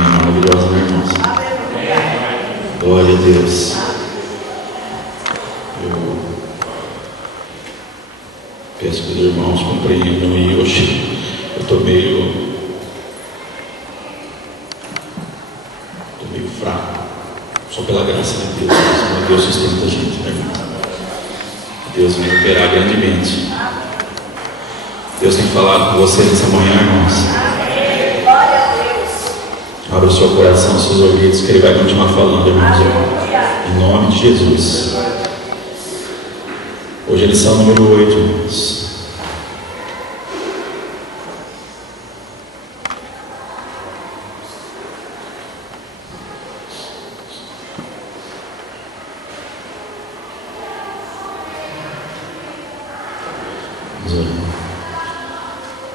Maravilhosa, né, irmãos? Glória a Deus. Eu peço que os irmãos compreendam e hoje eu estou meio fraco. Só pela graça de Deus, mas Deus sustenta a gente, né, irmão? Deus vem operar grandemente. Deus tem falado com você nessa manhã, irmãos. Abra o seu coração, os seus ouvidos, que Ele vai continuar falando, irmãos. Em nome de Jesus. Hoje é a lição número 8, irmãos.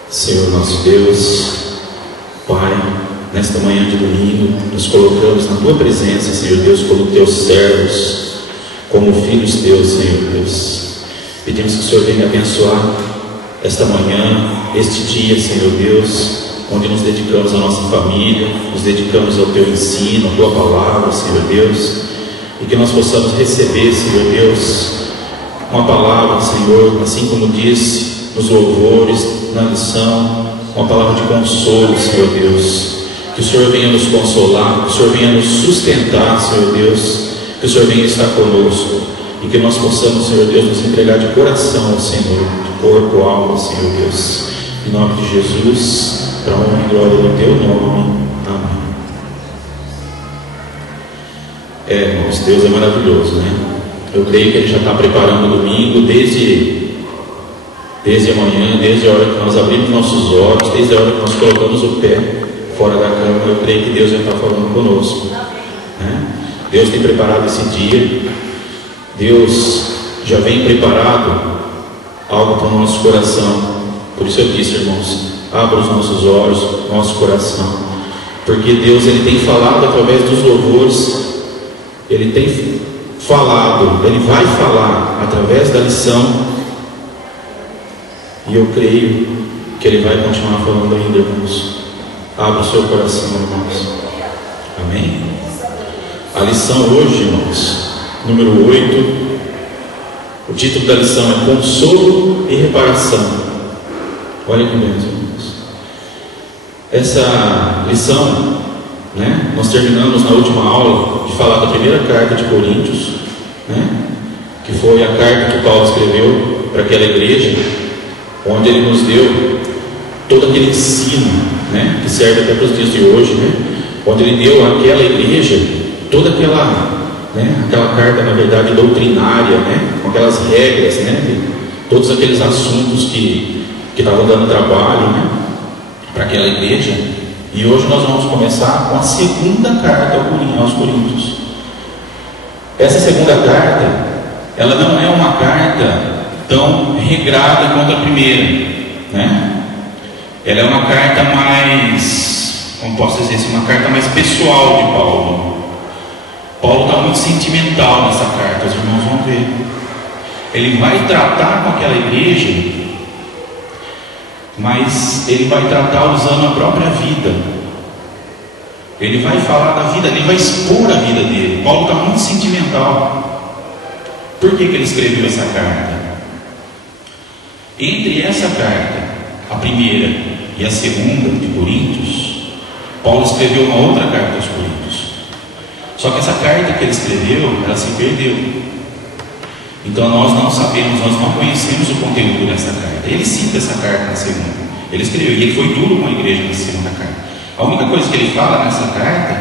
Senhor nosso Deus, Pai, nesta manhã de domingo, nos colocamos na Tua presença, Senhor Deus, como Teus servos, como filhos Teus, Senhor Deus. Pedimos que o Senhor venha abençoar esta manhã, este dia, Senhor Deus, onde nos dedicamos à nossa família, nos dedicamos ao Teu ensino, à Tua palavra, Senhor Deus, e que nós possamos receber, Senhor Deus, uma palavra, Senhor, assim como disse nos louvores, na lição, uma palavra de consolo, Senhor Deus. Que o Senhor venha nos consolar, que o Senhor venha nos sustentar, Senhor Deus, que o Senhor venha estar conosco e que nós possamos, Senhor Deus, nos entregar de coração ao Senhor, de corpo, alma, Senhor Deus, em nome de Jesus, para a honra e glória do Teu nome. Amém. Irmãos, Deus é maravilhoso, né? Eu creio que Ele já está preparando o domingo desde amanhã, desde a hora que nós abrimos nossos olhos, desde a hora que nós colocamos o pé fora da cama. Eu creio que Deus já está falando conosco, né? Deus tem preparado esse dia. Deus já vem preparado algo para o nosso coração. Por isso eu disse, irmãos, abra os nossos olhos, nosso coração, porque Deus, Ele tem falado através dos louvores. Ele tem falado, Ele vai falar através da lição. E eu creio que Ele vai continuar falando ainda, irmãos. Abra o seu coração, irmãos. Amém? A lição hoje, irmãos, número 8. O título da lição é Consolo e Reparação. Olha que bênção, irmãos. Essa lição, né, nós terminamos na última aula de falar da primeira carta de Coríntios, né, que foi a carta que Paulo escreveu para aquela igreja, onde ele nos deu todo aquele ensino, né, que serve até para os dias de hoje, né, onde ele deu àquela igreja toda aquela, né, aquela carta, na verdade, doutrinária, né, com aquelas regras, né, de todos aqueles assuntos que estavam dando trabalho, né, para aquela igreja. E hoje nós vamos começar com a segunda carta aos Coríntios. Essa segunda carta, ela não é uma carta tão regrada quanto a primeira, né? Ela é uma carta mais, como posso dizer assim, uma carta mais pessoal de Paulo. Paulo está muito sentimental nessa carta, os irmãos vão ver. Ele vai tratar com aquela igreja, mas ele vai tratar usando a própria vida. Ele vai falar da vida, ele vai expor a vida dele. Paulo está muito sentimental. Por que ele escreveu essa carta? Entre essa carta, a primeira e a segunda de Coríntios, Paulo escreveu uma outra carta aos Coríntios. Só que essa carta que ele escreveu, ela se perdeu. Então nós não sabemos, nós não conhecemos o conteúdo dessa carta. Ele cita essa carta na segunda. Ele escreveu, e ele foi duro com a igreja na segunda carta. A única coisa que ele fala nessa carta,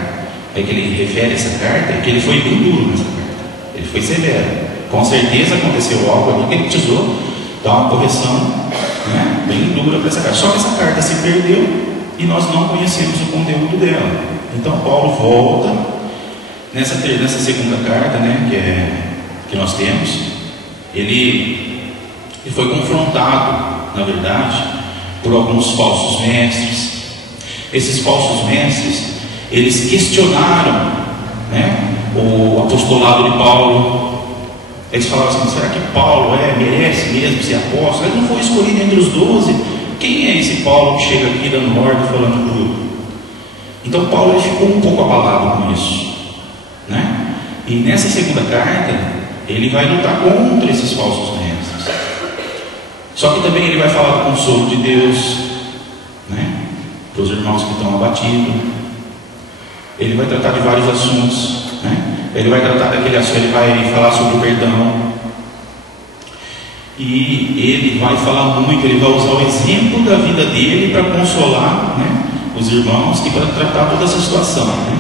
é que ele refere essa carta, é que ele foi bem duro nessa carta. Ele foi severo. Com certeza aconteceu algo ali que ele precisou dar uma correção, né, bem dura para essa carta. Só que essa carta se perdeu e nós não conhecemos o conteúdo dela. Então Paulo volta nessa segunda carta, né, que nós temos. Ele foi confrontado, na verdade, por alguns falsos mestres. Esses falsos mestres, eles questionaram, né, o apostolado de Paulo. Eles falavam assim: será que Paulo merece mesmo ser apóstolo? Ele não foi escolhido entre os 12. Quem é esse Paulo que chega aqui dando ordem, falando tudo? Então Paulo ele ficou um pouco abalado com isso, né? E nessa segunda carta ele vai lutar contra esses falsos mestres. Só que também ele vai falar do consolo de Deus, né? Para os irmãos que estão abatidos. Ele vai tratar de vários assuntos, né? Ele vai tratar daquele assunto, ele vai falar sobre o perdão. E ele vai falar muito, ele vai usar o exemplo da vida dele para consolar, né, os irmãos e para tratar toda essa situação, né?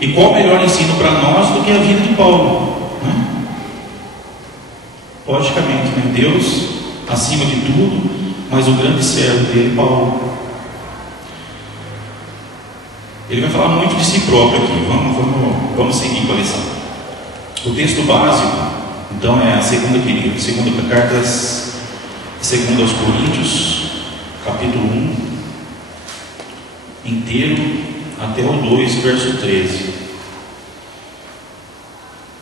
E qual o melhor ensino para nós do que a vida de Paulo, né? Logicamente, né? Deus acima de tudo, mas o grande servo dele, Paulo. Ele vai falar muito de si próprio aqui. Vamos seguir com a lição. O texto básico, então, é a segunda carta, segunda aos Coríntios, capítulo 1, inteiro, até o 2, verso 13.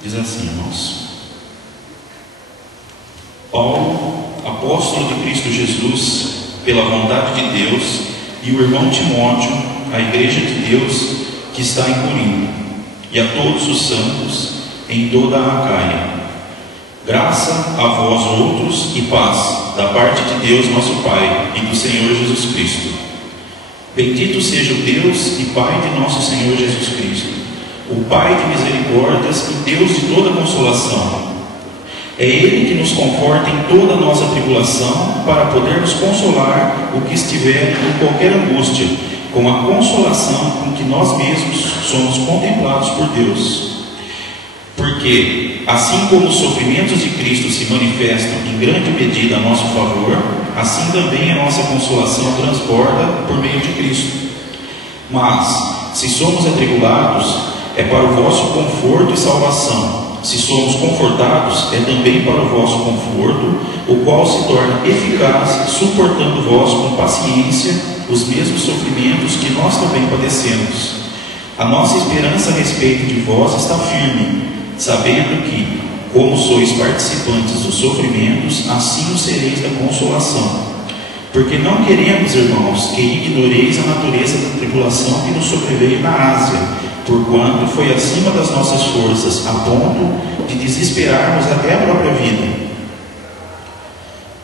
Diz assim, irmãos: Paulo, apóstolo de Cristo Jesus, pela vontade de Deus, e o irmão Timóteo, a igreja de Deus que está em Corinto, e a todos os santos em toda a Acaia. Graça a vós outros e paz da parte de Deus nosso Pai e do Senhor Jesus Cristo. Bendito seja o Deus e Pai de nosso Senhor Jesus Cristo, o Pai de misericórdias e Deus de toda consolação. É Ele que nos conforta em toda a nossa tribulação, para podermos consolar o que estiver em qualquer angústia, com a consolação com que nós mesmos somos contemplados por Deus. Porque, assim como os sofrimentos de Cristo se manifestam em grande medida a nosso favor, assim também a nossa consolação transborda por meio de Cristo. Mas, se somos atribulados, é para o vosso conforto e salvação. Se somos confortados, é também para o vosso conforto, o qual se torna eficaz, suportando vós com paciência os mesmos sofrimentos que nós também padecemos. A nossa esperança a respeito de vós está firme, sabendo que, como sois participantes dos sofrimentos, assim o sereis da consolação. Porque não queremos, irmãos, que ignoreis a natureza da tribulação que nos sobreveio na Ásia, porquanto foi acima das nossas forças, a ponto de desesperarmos até a própria vida.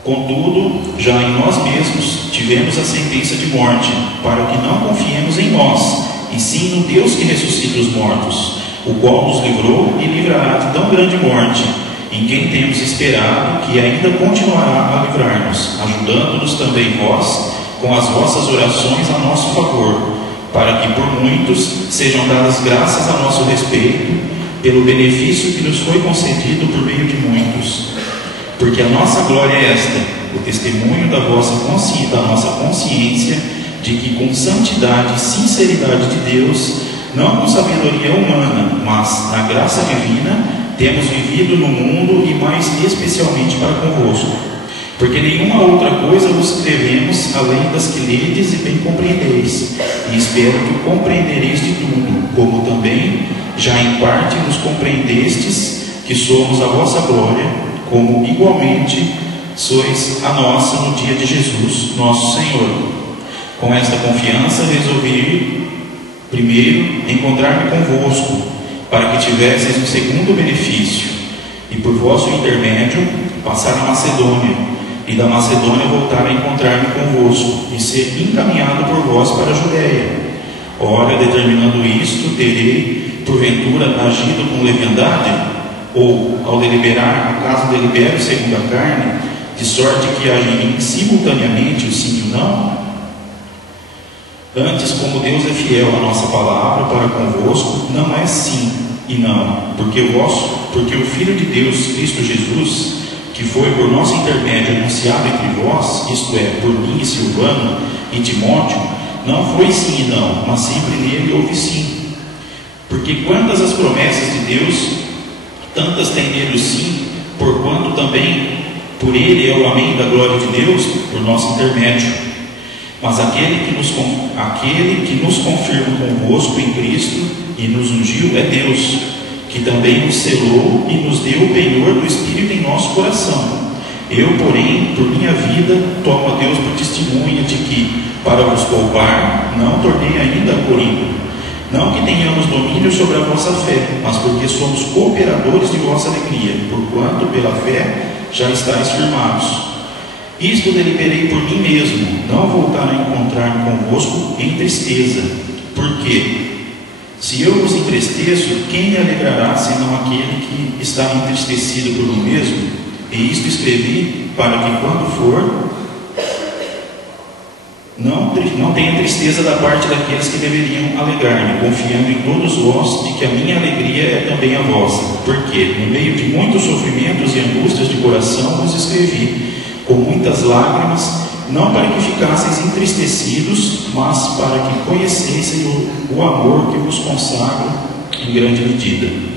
Contudo, já em nós mesmos tivemos a sentença de morte, para que não confiemos em nós, e sim no Deus que ressuscita os mortos, o qual nos livrou e livrará de tão grande morte, em quem temos esperado que ainda continuará a livrar-nos, ajudando-nos também vós, com as vossas orações a nosso favor, para que por muitos sejam dadas graças a nosso respeito, pelo benefício que nos foi concedido por meio de muitos. Porque a nossa glória é esta, o testemunho da nossa consciência, de que com santidade e sinceridade de Deus, não com sabedoria humana, mas na graça divina, temos vivido no mundo e mais especialmente para convosco. Porque nenhuma outra coisa vos escrevemos além das que ledes e bem compreendeis, e espero que compreendereis de tudo, como também já em parte nos compreendestes, que somos a vossa glória, como igualmente sois a nossa no dia de Jesus, nosso Senhor. Com esta confiança resolvi primeiro encontrar-me convosco, para que tivesseis um segundo benefício, e por vosso intermédio passar a Macedônia, e da Macedônia voltar a encontrar-me convosco, e ser encaminhado por vós para a Judéia. Ora, determinando isto, terei porventura agido com leviandade? Ou, ao deliberar, acaso delibero segundo a carne, de sorte que haja em mim simultaneamente o sim e o não? Antes, como Deus é fiel à nossa palavra para convosco, não é sim e não, porque o Filho de Deus, Cristo Jesus, que foi por nosso intermédio anunciado entre vós, isto é, por mim, Silvano e Timóteo, não foi sim e não, mas sempre nele houve sim. Porque quantas as promessas de Deus, tantas tem nele o sim, porquanto também por ele é o amém da glória de Deus, por nosso intermédio. Mas aquele que nos confirma convosco em Cristo e nos ungiu é Deus, que também nos selou e nos deu o penhor do Espírito em nosso coração. Eu, porém, por minha vida, tomo a Deus por testemunha de que, para vos poupar, não tornei ainda a Corinto, Não que tenhamos domínio sobre a vossa fé, mas porque somos cooperadores de vossa alegria, porquanto pela fé já estáis firmados. Isto deliberei por mim mesmo, não voltar a encontrar-me convosco em tristeza. Porque, se eu vos entristeço, quem me alegrará, senão aquele que está entristecido por mim mesmo? E isto escrevi para que, quando for, não tenha tristeza da parte daqueles que deveriam alegrar-me, confiando em todos vós de que a minha alegria é também a vossa. Porque, no meio de muitos sofrimentos e angústias de coração, vos escrevi, com muitas lágrimas, não para que ficasseis entristecidos, mas para que conhecessem o amor que vos consagra em grande medida.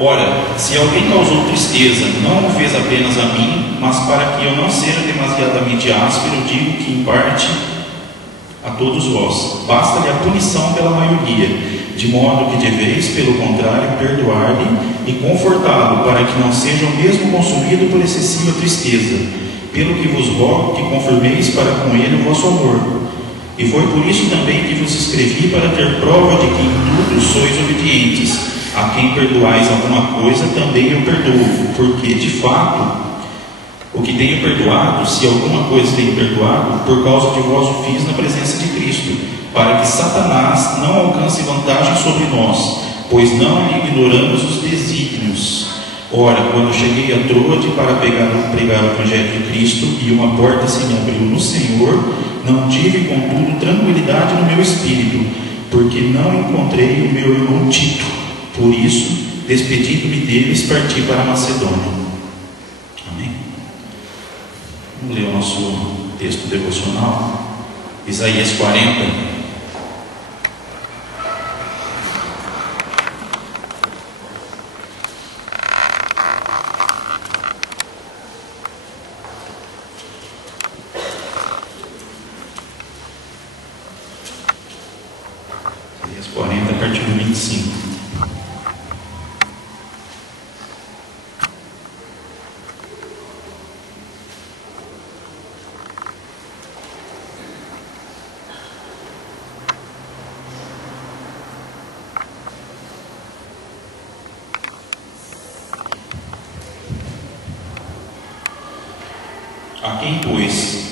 Ora, se alguém causou tristeza, não o fez apenas a mim, mas para que eu não seja demasiadamente áspero, digo que em parte a todos vós. Basta-lhe a punição pela maioria, de modo que deveis, pelo contrário, perdoar-lhe e confortá-lo, para que não seja o mesmo consumido por excessiva tristeza, pelo que vos rogo que confirmeis para com ele o vosso amor. E foi por isso também que vos escrevi, para ter prova de que em tudo sois obedientes. A quem perdoais alguma coisa, também eu perdoo, porque, de fato, o que tenho perdoado, se alguma coisa tenho perdoado, por causa de vós o fiz na presença de Cristo, para que Satanás não alcance vantagem sobre nós, pois não lhe ignoramos os desígnios. Ora, quando cheguei a Troade para pregar o Evangelho de Cristo, e uma porta se me abriu no Senhor, não tive, contudo, tranquilidade no meu espírito, porque não encontrei o meu irmão Tito. Por isso, despedindo-me deles, parti para a Macedônia. Amém? Vamos ler o nosso texto devocional. Isaías 40. Isaías 40, a partir do 25. A quem, pois,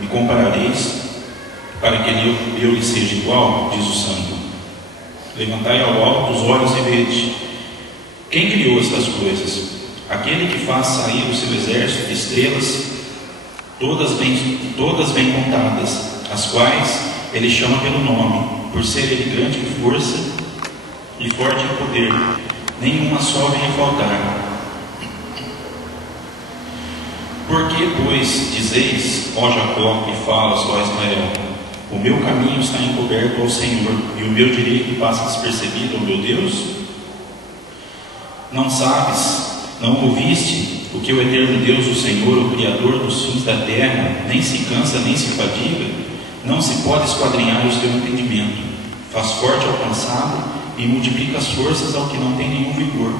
me comparareis, para que eu lhe seja igual, diz o Santo? Levantai ao alto os olhos e vede. Quem criou estas coisas? Aquele que faz sair o seu exército de estrelas, todas bem contadas, as quais ele chama pelo nome, por ser ele grande em força e forte em poder, nenhuma só vem a faltar. Por que, pois, dizeis, ó Jacó, e falas, ó Israel, o meu caminho está encoberto ao Senhor, e o meu direito passa despercebido ao meu Deus? Não sabes, não ouviste o que o eterno Deus, o Senhor, o Criador dos fins da terra, nem se cansa, nem se fadiga? Não se pode esquadrinhar o seu entendimento. Faz forte ao cansado e multiplica as forças ao que não tem nenhum vigor.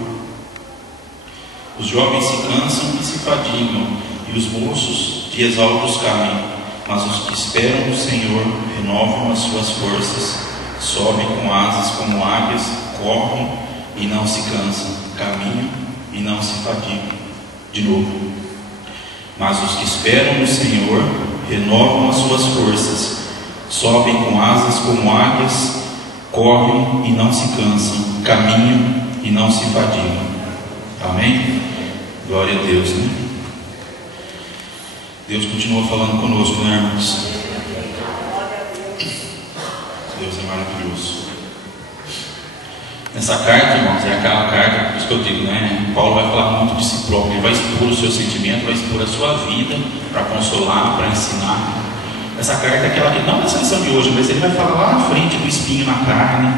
Os jovens se cansam e se fadigam, e os moços de exaltos caem, mas os que esperam no Senhor renovam as suas forças, sobem com asas como águias, correm e não se cansam, caminham e não se fadigam. De novo. Mas os que esperam no Senhor renovam as suas forças, sobem com asas como águias, correm e não se cansam, caminham e não se fadigam. Amém? Glória a Deus, né? Deus continua falando conosco, né, irmãos? Deus é maravilhoso. Essa carta, irmãos, é aquela carta, por isso que eu digo, né? Paulo vai falar muito de si próprio, ele vai expor o seu sentimento, vai expor a sua vida para consolar, para ensinar. Essa carta é aquela que, não nessa lição de hoje, mas ele vai falar lá na frente do espinho na carne,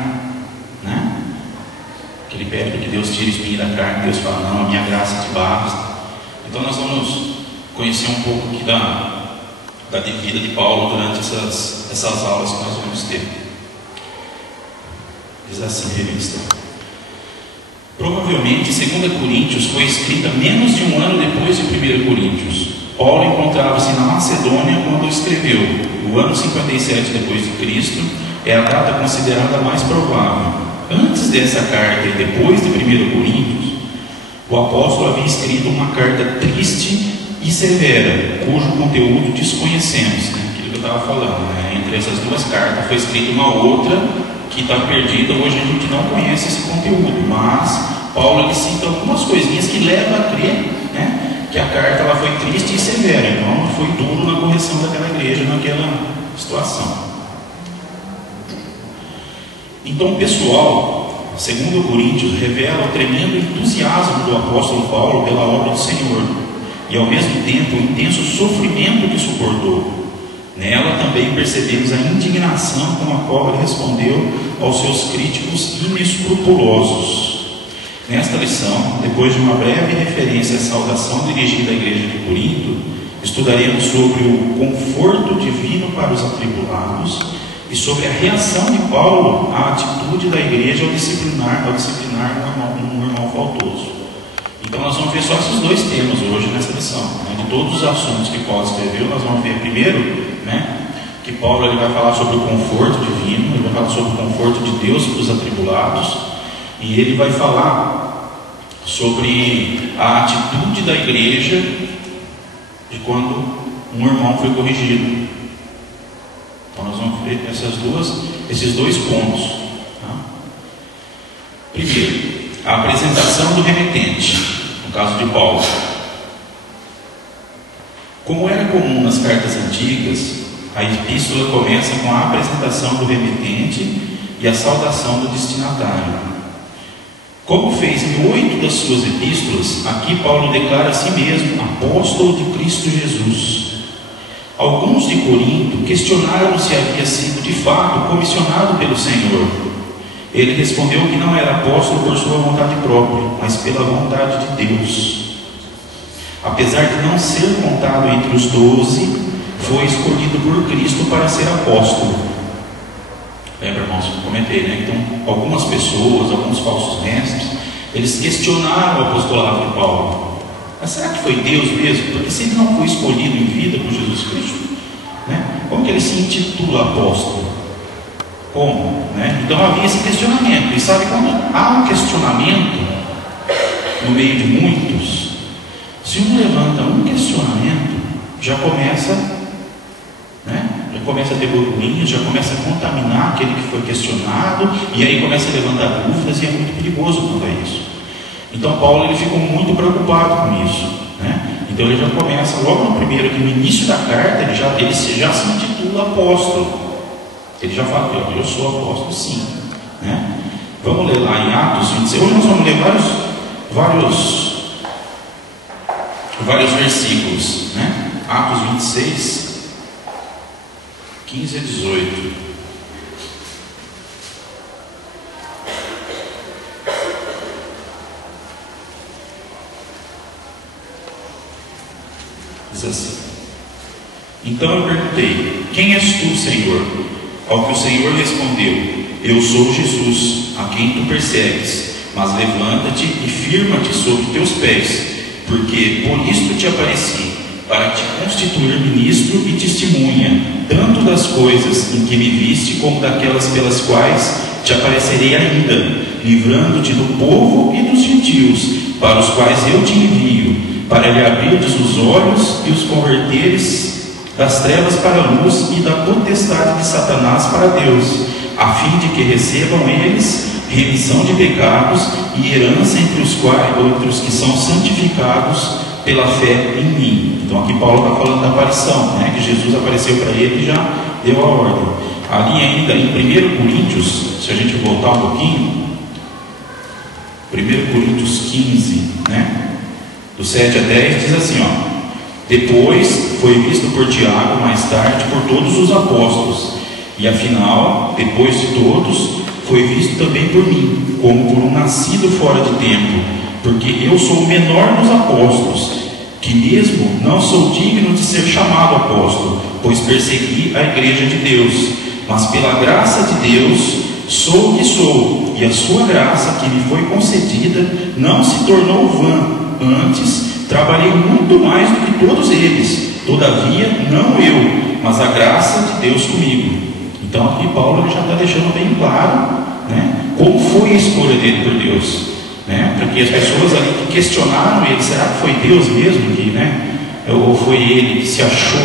né? Que ele pede que Deus tire o espinho da carne, Deus fala, não, a minha graça te basta. Então nós vamos conhecer um pouco aqui da vida de Paulo durante essas aulas que nós vamos ter. Diz assim, revista. Provavelmente 2 Coríntios foi escrita menos de um ano depois de 1 Coríntios. Paulo encontrava-se na Macedônia quando escreveu. o ano 57 depois de Cristo é a data considerada mais provável. Antes dessa carta e depois de 1 Coríntios, o apóstolo havia escrito uma carta triste e severa, cujo conteúdo desconhecemos, né? Aquilo que eu estava falando, né? Entre essas duas cartas foi escrita uma outra que está perdida. Hoje a gente não conhece esse conteúdo, mas Paulo ele cita algumas coisinhas que levam a crer, né, que a carta ela foi triste e severa, então foi duro na correção daquela igreja naquela situação. Então o pessoal, segundo Coríntios, revela o tremendo entusiasmo do apóstolo Paulo pela obra do Senhor e ao mesmo tempo o intenso sofrimento que suportou. Nela também percebemos a indignação com a qual ele respondeu aos seus críticos inescrupulosos. Nesta lição, depois de uma breve referência à saudação dirigida à igreja de Corinto, estudaremos sobre o conforto divino para os atribulados e sobre a reação de Paulo à atitude da igreja ao disciplinar um irmão faltoso. Então nós vamos ver só esses dois temas hoje nessa lição, né? De todos os assuntos que Paulo escreveu, nós vamos ver primeiro, né, que Paulo ele vai falar sobre o conforto divino, ele vai falar sobre o conforto de Deus para os atribulados, e ele vai falar sobre a atitude da igreja de quando um irmão foi corrigido. Então nós vamos ver esses dois pontos, tá? Primeiro, a apresentação do remetente, no caso de Paulo. Como era comum nas cartas antigas, a epístola começa com a apresentação do remetente e a saudação do destinatário. Como fez em 8 das suas epístolas, aqui Paulo declara a si mesmo apóstolo de Cristo Jesus. Alguns de Corinto questionaram se havia sido de fato comissionado pelo Senhor. Ele respondeu que não era apóstolo por sua vontade própria, mas pela vontade de Deus. Apesar de não ser contado entre os 12, foi escolhido por Cristo para ser apóstolo. Lembra, irmãos, eu comentei, né? Então, algumas pessoas, alguns falsos mestres, eles questionaram o apostolado de Paulo. Mas será que foi Deus mesmo? Porque se ele não foi escolhido em vida por Jesus Cristo, né? Como que ele se intitula apóstolo? Como? Né? Então havia esse questionamento. E sabe, quando há um questionamento no meio de muitos, se um levanta um questionamento, já começa, né? Já começa a ter burburinhos, já começa a contaminar aquele que foi questionado, e aí começa a levantar dúvidas, e é muito perigoso quanto a isso. Então Paulo ele ficou muito preocupado com isso, né? Então ele já começa logo no primeiro, aqui no início da carta, ele já se intitula apóstolo. Ele já fala, eu sou apóstolo sim, né? Vamos ler lá em Atos 26. Hoje nós vamos ler vários versículos, né? Atos 26, 15 a 18. Diz assim: então eu perguntei, quem és tu, Senhor? Ao que o Senhor respondeu, eu sou Jesus, a quem tu persegues, mas levanta-te e firma-te sobre teus pés, porque por isto te apareci, para te constituir ministro e testemunha, tanto das coisas em que me viste, como daquelas pelas quais te aparecerei ainda, livrando-te do povo e dos gentios, para os quais eu te envio, para lhe abrirdes os olhos e os converteres das trevas para a luz e da potestade de Satanás para Deus, a fim de que recebam eles remissão de pecados e herança entre os que são santificados pela fé em mim. Então aqui Paulo está falando da aparição, né? Que Jesus apareceu para ele e já deu a ordem. Ali ainda em 1 Coríntios, se a gente voltar um pouquinho, 1 Coríntios 15, né? Do 7 a 10 diz assim, ó: depois foi visto por Tiago, mais tarde por todos os apóstolos, e afinal, depois de todos, foi visto também por mim, como por um nascido fora de tempo, porque eu sou o menor dos apóstolos, que mesmo não sou digno de ser chamado apóstolo, pois persegui a igreja de Deus, mas pela graça de Deus sou o que sou, e a sua graça que me foi concedida não se tornou vã, antes trabalhei muito mais do que todos eles, todavia não eu, mas a graça de Deus comigo. Então aqui Paulo já está deixando bem claro, né, como foi a escolha dele por Deus, né, para que as pessoas ali que questionaram ele, será que foi Deus mesmo que, né, ou foi ele que se achou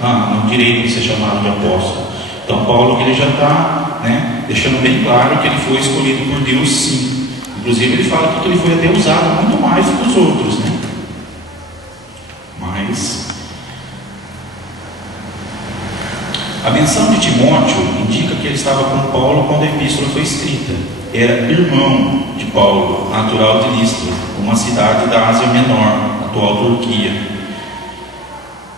no direito de ser chamado de apóstolo? Então Paulo ele já está, né, deixando bem claro que ele foi escolhido por Deus, sim. Inclusive ele fala que ele foi até usado muito mais do que os outros, né? Mas a menção de Timóteo indica que ele estava com Paulo quando a epístola foi escrita. Era irmão de Paulo, natural de Listra, uma cidade da Ásia Menor, atual Turquia.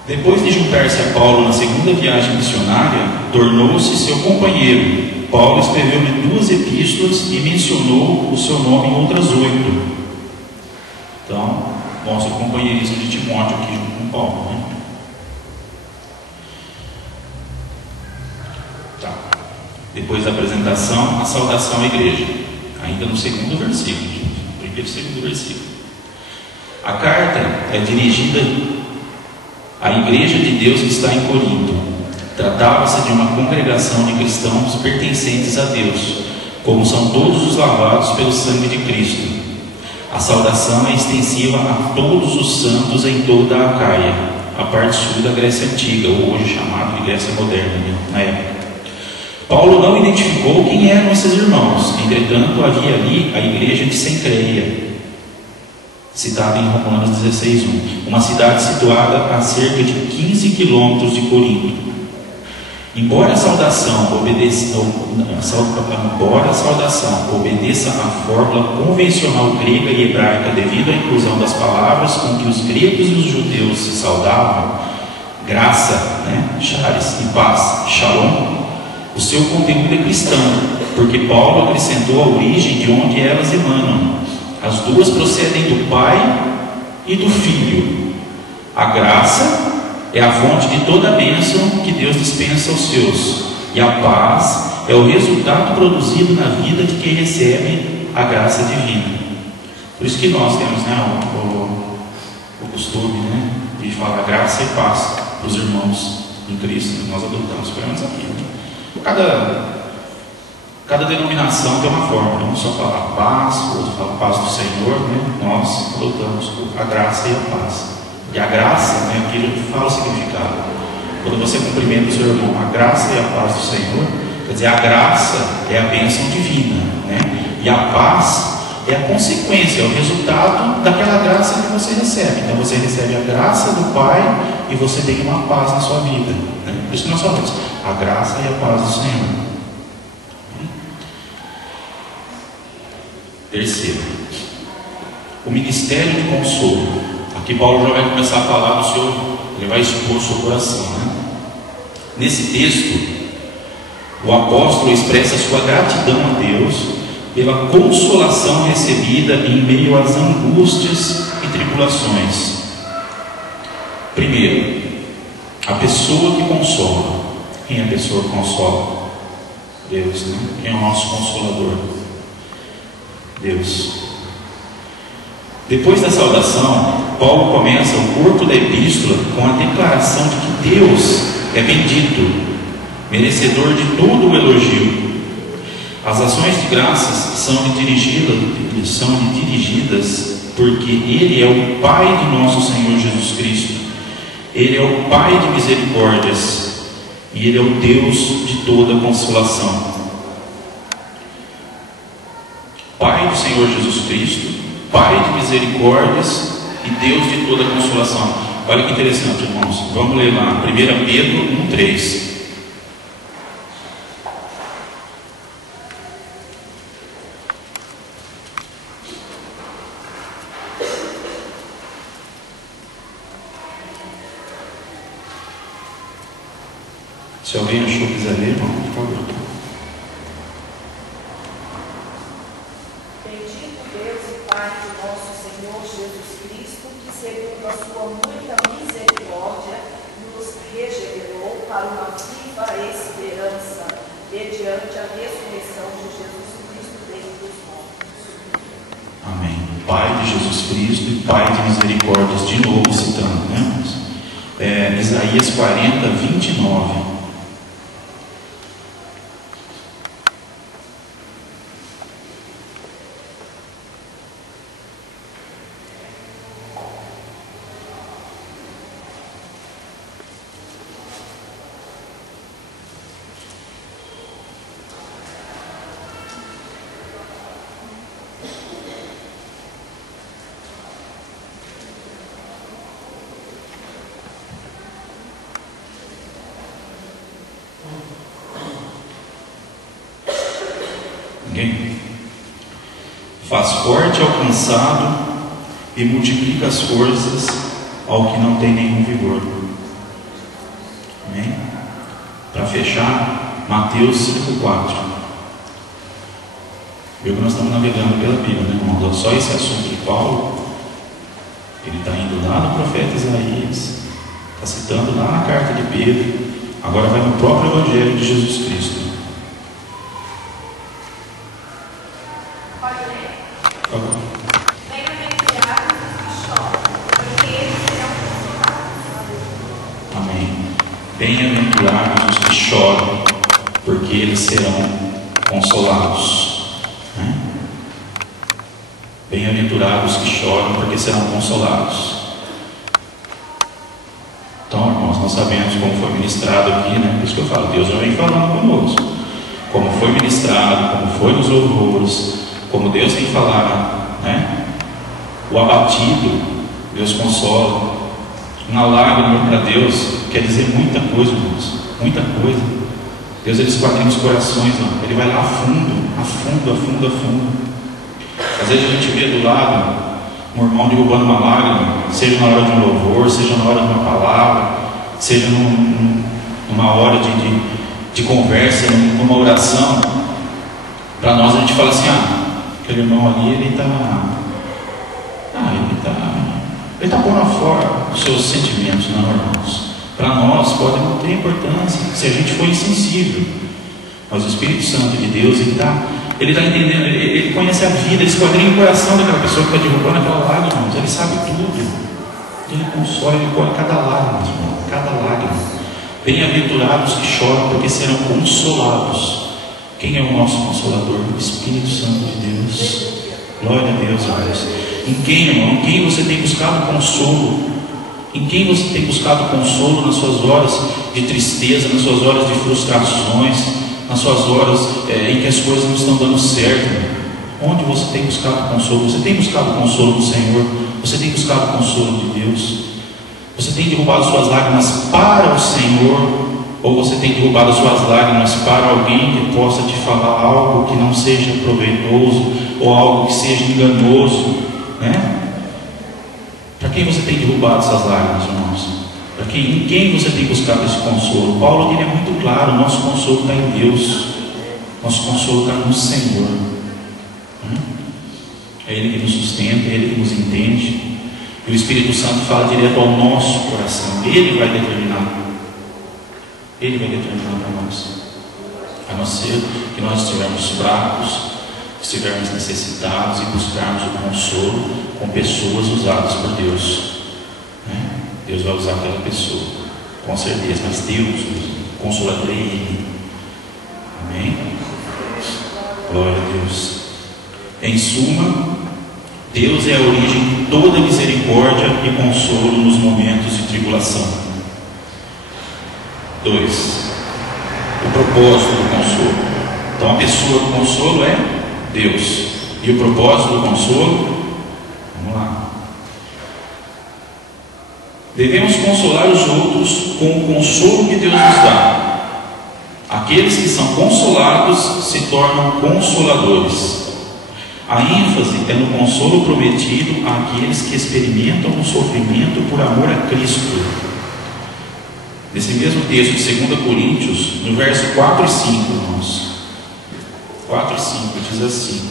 Depois de juntar-se a Paulo na segunda viagem missionária, tornou-se seu companheiro. Paulo escreveu-lhe 2 epístolas e mencionou o seu nome em outras 8. Então, mostra o companheirismo de Timóteo aqui junto com Paulo, né? Tá. Depois da apresentação, a saudação à igreja. Ainda no segundo versículo, primeiro e segundo versículo. A carta é dirigida à igreja de Deus que está em Corinto. Tratava-se de uma congregação de cristãos pertencentes a Deus, como são todos os lavados pelo sangue de Cristo. A saudação é extensiva a todos os santos em toda a Acaia, a parte sul da Grécia Antiga, ou hoje chamada de Grécia Moderna, né, na época. Paulo não identificou quem eram esses irmãos, entretanto havia ali a igreja de Cencreia, citada em Romanos 16:1, uma cidade situada a cerca de 15 quilômetros de Corinto. Embora a saudação obedeça à fórmula convencional grega e hebraica devido à inclusão das palavras com que os gregos e os judeus se saudavam, graça, né, charis, e paz, shalom, o seu conteúdo é cristão, porque Paulo acrescentou a origem de onde elas emanam. As duas procedem do Pai e do Filho. A graça é a fonte de toda a bênção que Deus dispensa aos seus, e a paz é o resultado produzido na vida de quem recebe a graça divina. Por isso que nós temos, né, o costume, né, de falar graça e paz para os irmãos em Cristo, que nós adotamos, pelo menos aqui. Cada denominação tem uma forma, um só fala paz, o outro fala paz do Senhor, né? Nós adotamos a graça e a paz. E a graça, né, aqui a gente fala o significado. Quando você cumprimenta o seu irmão, a graça e a paz do Senhor, quer dizer, a graça é a bênção divina, né? E a paz é a consequência, é o resultado daquela graça que você recebe. Então você recebe a graça do Pai e você tem uma paz na sua vida, né? Por isso que nós falamos, a graça e a paz do Senhor. Terceiro, o ministério de consolo. Aqui Paulo já vai começar a falar do seu, ele vai expor o seu coração, né? Nesse texto, o apóstolo expressa sua gratidão a Deus pela consolação recebida em meio às angústias e tribulações. Primeiro, a pessoa que consola. Quem é a pessoa que consola? Deus, né? Quem é o nosso consolador? Deus. Depois da saudação, Paulo começa o corpo da epístola com a declaração de que Deus é bendito, merecedor de todo o elogio. As ações de graças são dirigidas porque Ele é o Pai de nosso Senhor Jesus Cristo. Ele é o Pai de misericórdias e Ele é o Deus de toda consolação. Pai do Senhor Jesus Cristo, Pai de misericórdias e Deus de toda consolação. Olha que interessante, irmãos. Vamos ler lá, 1 Pedro 1:3. Se alguém achou que quiser ler, irmão, por favor. mediante a ressurreição de Jesus Cristo dentre os mortos. Amém. Pai de Jesus Cristo e Pai de misericórdias, de novo citando, né? Isaías 40, 29. Faz forte ao cansado e multiplica as forças ao que não tem nenhum vigor. Amém? Para fechar, Mateus 5,4. Viu que nós estamos navegando pela Bíblia, né, irmãos? Só esse assunto de Paulo, ele está indo lá no profeta Isaías, está citando lá na carta de Pedro, agora vai no próprio Evangelho de Jesus Cristo. Bem-aventurados os que choram, porque eles serão consolados. Né? Bem-aventurados os que choram, porque serão consolados. Então, irmãos, nós sabemos como foi ministrado aqui, né? Por isso que eu falo, Deus já vem falando conosco. Como foi ministrado, como foi nos louvores, como Deus vem falando, né? O abatido, Deus consola. Uma lágrima para Deus quer dizer muita coisa, irmãos, muita coisa. Deus, ele esquadrinha os corações, não? Ele vai lá a fundo, a fundo, a fundo, a fundo. Às vezes a gente vê do lado um irmão derrubando uma lágrima, seja na hora de um louvor, seja na hora de uma palavra, seja numa hora de conversa, numa oração. Para nós a gente fala assim, aquele irmão ali, ele está pondo fora os seus sentimentos, não, irmãos. Para nós pode não ter importância se a gente for insensível, mas o Espírito Santo de Deus, ele está entendendo, ele conhece a vida, ele esquadrinha o coração daquela pessoa que está derrubando aquela lágrima, irmãos. Ele sabe tudo, ele consola, ele colhe cada lágrima, irmão, cada lágrima. Bem-aventurados que choram, porque serão consolados. Quem é o nosso consolador? O Espírito Santo de Deus. Glória a Deus, irmãos. Em quem, irmão? Em quem você tem buscado consolo? Em quem você tem buscado consolo nas suas horas de tristeza, nas suas horas de frustrações, nas suas horas em que as coisas não estão dando certo? Onde você tem buscado consolo? Você tem buscado consolo do Senhor? Você tem buscado consolo de Deus? Você tem derrubado suas lágrimas para o Senhor? Ou você tem derrubado suas lágrimas para alguém que possa te falar algo que não seja proveitoso, ou algo que seja enganoso, né? Para quem você tem derrubado essas lágrimas, irmãos? Em quem você tem buscado esse consolo? Paulo, ele é muito claro, o nosso consolo está em Deus, nosso consolo está no Senhor. É Ele que nos sustenta, é Ele que nos entende, e o Espírito Santo fala direto ao nosso coração. Ele vai determinar para nós, a não ser que nós estivermos fracos, estivermos necessitados e buscarmos o consolo com pessoas usadas por Deus, né? Deus vai usar aquela pessoa, com certeza, mas Deus, o consolador é Ele. Amém? Glória a Deus. Em suma, Deus é a origem de toda misericórdia e consolo nos momentos de tribulação. 2. O propósito do consolo. Então a pessoa do consolo é Deus. E o propósito do consolo? Vamos lá. Devemos consolar os outros com o consolo que Deus nos dá. Aqueles que são consolados se tornam consoladores. A ênfase é no consolo prometido àqueles que experimentam o sofrimento por amor a Cristo. Nesse mesmo texto de 2 Coríntios, no verso 4 e 5, irmãos. 4 e 5 diz assim: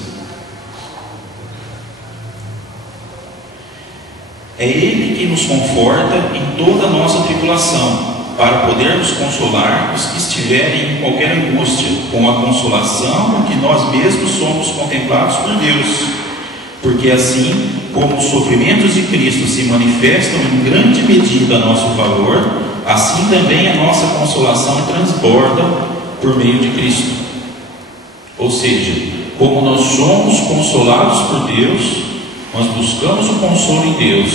é Ele que nos conforta em toda a nossa tribulação, para podermos consolar os que estiverem em qualquer angústia, com a consolação com que nós mesmos somos contemplados por Deus. Porque assim como os sofrimentos de Cristo se manifestam em grande medida a nosso favor, assim também a nossa consolação transborda por meio de Cristo. Ou seja, como nós somos consolados por Deus, nós buscamos o consolo em Deus,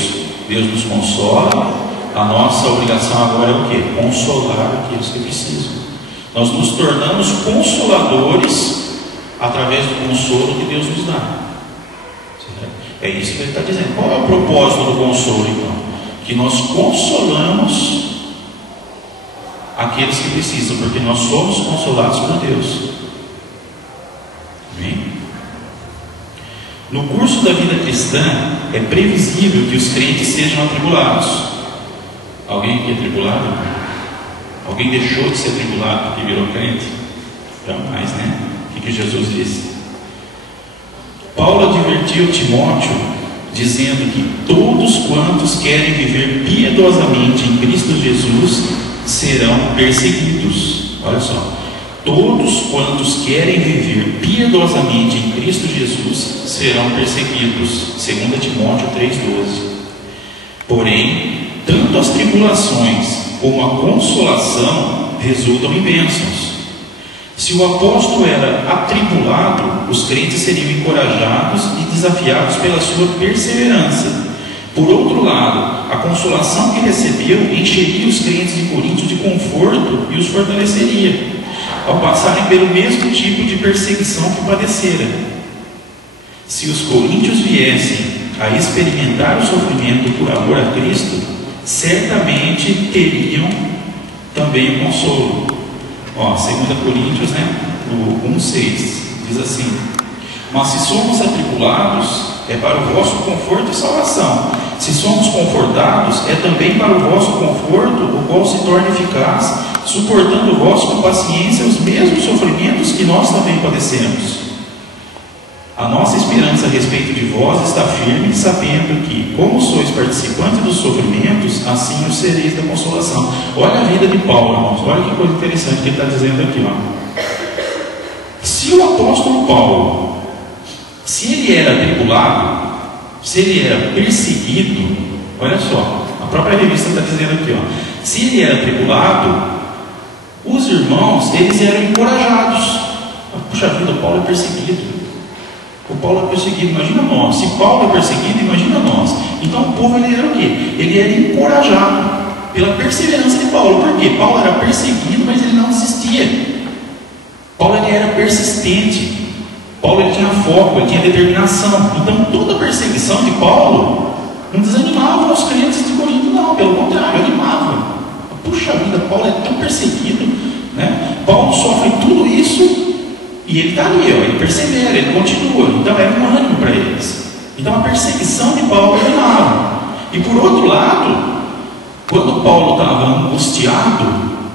Deus nos consola, a nossa obrigação agora é o quê? Consolar aqueles que precisam. Nós nos tornamos consoladores através do consolo que Deus nos dá. É isso que ele está dizendo. Qual é o propósito do consolo, então? Que nós consolamos aqueles que precisam, porque nós somos consolados por Deus. Amém? No curso da vida cristã, é previsível que os crentes sejam atribulados. Alguém aqui é atribulado? Alguém deixou de ser atribulado porque virou crente? Jamais, né? O que Jesus disse? Paulo advertiu Timóteo, dizendo que todos quantos querem viver piedosamente em Cristo Jesus serão perseguidos. Olha só, todos quantos querem viver piedosamente em Cristo Jesus serão perseguidos. 2 Timóteo 3,12. Porém, tanto as tribulações como a consolação resultam em bênçãos. Se o apóstolo era atribulado, os crentes seriam encorajados e desafiados pela sua perseverança. Por outro lado, a consolação que recebeu encheria os crentes de Corinto de conforto e os fortaleceria, ao passarem pelo mesmo tipo de perseguição que padeceram. Se os coríntios viessem a experimentar o sofrimento por amor a Cristo, certamente teriam também o consolo. 2 Coríntios, no 1,6, diz assim: mas se somos atribulados, é para o vosso conforto e salvação. Se somos confortados, é também para o vosso conforto, o qual se torna eficaz, suportando vós com paciência os mesmos sofrimentos que nós também padecemos. A nossa esperança a respeito de vós está firme, sabendo que, como sois participantes dos sofrimentos, assim o sereis da consolação. Olha a vida de Paulo, irmãos. Olha que coisa interessante que ele está dizendo aqui. Se o apóstolo Paulo, se ele era atribulado, se ele era perseguido, olha só, a própria revista está dizendo aqui, se ele era atribulado, os irmãos, eles eram encorajados. Puxa vida, o Paulo é perseguido. O Paulo é perseguido, imagina nós. Se Paulo é perseguido, imagina nós. Então o povo, ele era o quê? Ele era encorajado pela perseverança de Paulo. Por quê? Paulo era perseguido, mas ele não desistia. Paulo, ele era persistente. Paulo, ele tinha foco, ele tinha determinação. Então toda a perseguição de Paulo não desanimava os crentes de Corinto, não. Pelo contrário, animava. Puxa vida, Paulo é tão perseguido, né? Paulo sofre tudo isso e ele está ali, ele persevera, ele continua. Então era um ânimo para eles. Então a perseguição de Paulo animava. E por outro lado, quando Paulo estava angustiado,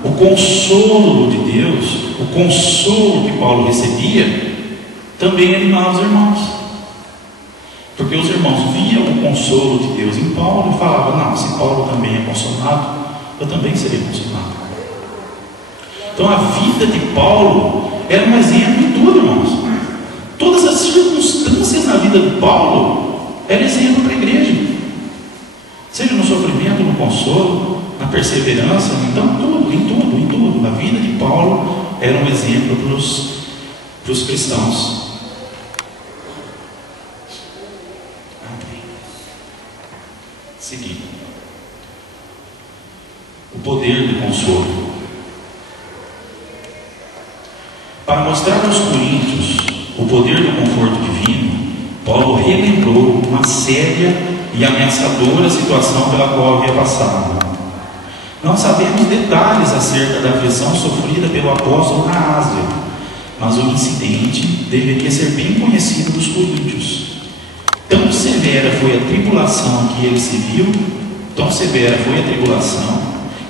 o consolo de Deus, o consolo que Paulo recebia, também animava os irmãos. Porque os irmãos viam o consolo de Deus em Paulo e falavam: não, se Paulo também é consolado, eu também serei consolado. Então a vida de Paulo era um exemplo em tudo, irmãos. Todas as circunstâncias na vida de Paulo eram exemplo para a igreja. Seja no sofrimento, no consolo, na perseverança, então tudo, em tudo. A vida de Paulo era um exemplo para os cristãos. Seguindo. O poder do consolo. Para mostrar aos coríntios o poder do conforto divino, Paulo relembrou uma séria e ameaçadora situação pela qual havia passado. Não sabemos detalhes acerca da aflição sofrida pelo apóstolo na Ásia, mas o incidente deveria ser bem conhecido dos coríntios. Tão severa foi a tribulação que ele se viu,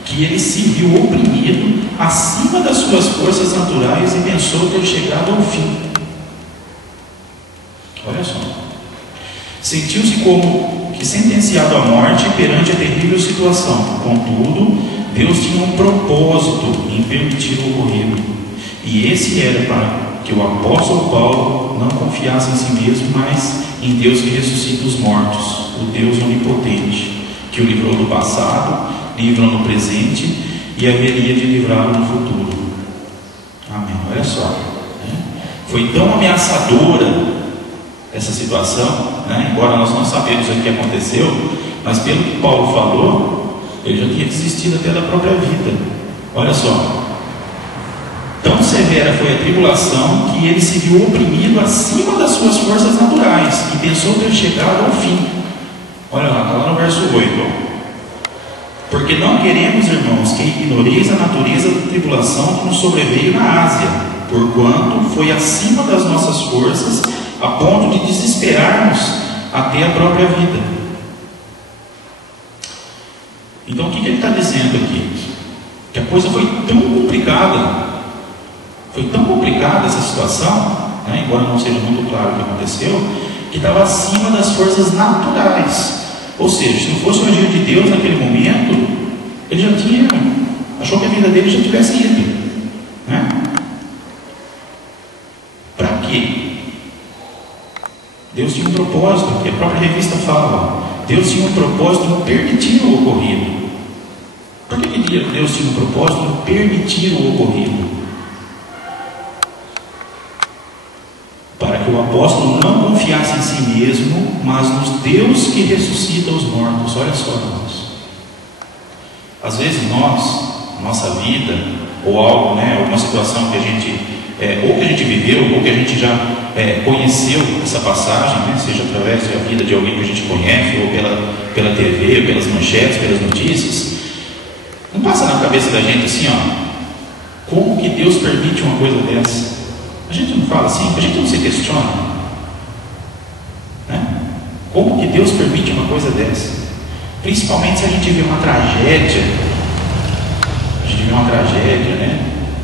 que ele se viu oprimido acima das suas forças naturais e pensou ter chegado ao fim. Olha só. Sentiu-se como que sentenciado à morte perante a terrível situação. Contudo, Deus tinha um propósito em permitir o ocorrido. E esse era para que o apóstolo Paulo não confiasse em si mesmo, mas em Deus que ressuscita os mortos, o Deus onipotente, que o livrou do passado, livra no presente e haveria de livrá-lo no futuro. Amém. Olha só, né? Foi tão ameaçadora essa situação, né? Embora nós não sabemos o que aconteceu, mas pelo que Paulo falou, ele já tinha desistido até da própria vida. Olha só, tão severa foi a tribulação que ele se viu oprimido acima das suas forças naturais e pensou ter chegado ao fim. Olha lá, está lá no verso 8. Porque não queremos, irmãos, que ignoreis a natureza da tribulação que nos sobreveio na Ásia, porquanto foi acima das nossas forças, a ponto de desesperarmos até a própria vida. Então o que ele está dizendo aqui? Que a coisa foi tão complicada essa situação, né, embora não seja muito claro o que aconteceu, que estava acima das forças naturais. Ou seja, se não fosse o agir de Deus naquele momento, ele já achou que a vida dele já tivesse ido, né? Para quê? Deus tinha um propósito, que a própria revista fala. Deus tinha um propósito no permitir o ocorrido. Por que Deus tinha um propósito no permitir o ocorrido? Para que o apóstolo não confiasse em si mesmo, mas nos Deus que ressuscita os mortos. Olha só, irmãos. Às vezes nossa vida, ou algo, né, alguma situação que a gente, ou que a gente viveu, ou que a gente já conheceu essa passagem, né, seja através da vida de alguém que a gente conhece, ou pela TV, ou pelas manchetes, pelas notícias, não passa na cabeça da gente assim, ó, como que Deus permite uma coisa dessa? A gente não fala assim, a gente não se questiona, né? Como que Deus permite uma coisa dessa? Principalmente se a gente vê uma tragédia, né?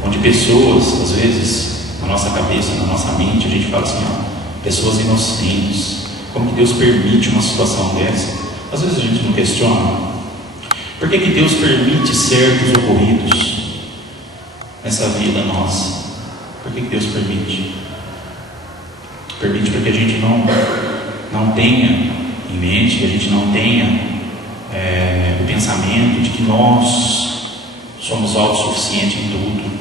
Onde pessoas, às vezes, na nossa cabeça, na nossa mente, a gente fala assim, ó, pessoas inocentes, como que Deus permite uma situação dessa? Às vezes a gente não questiona. Por que Deus permite certos ocorridos nessa vida nossa? Por que Deus permite? Permite para que a gente não tenha em mente, que a gente não tenha o pensamento de que nós somos autossuficientes em tudo,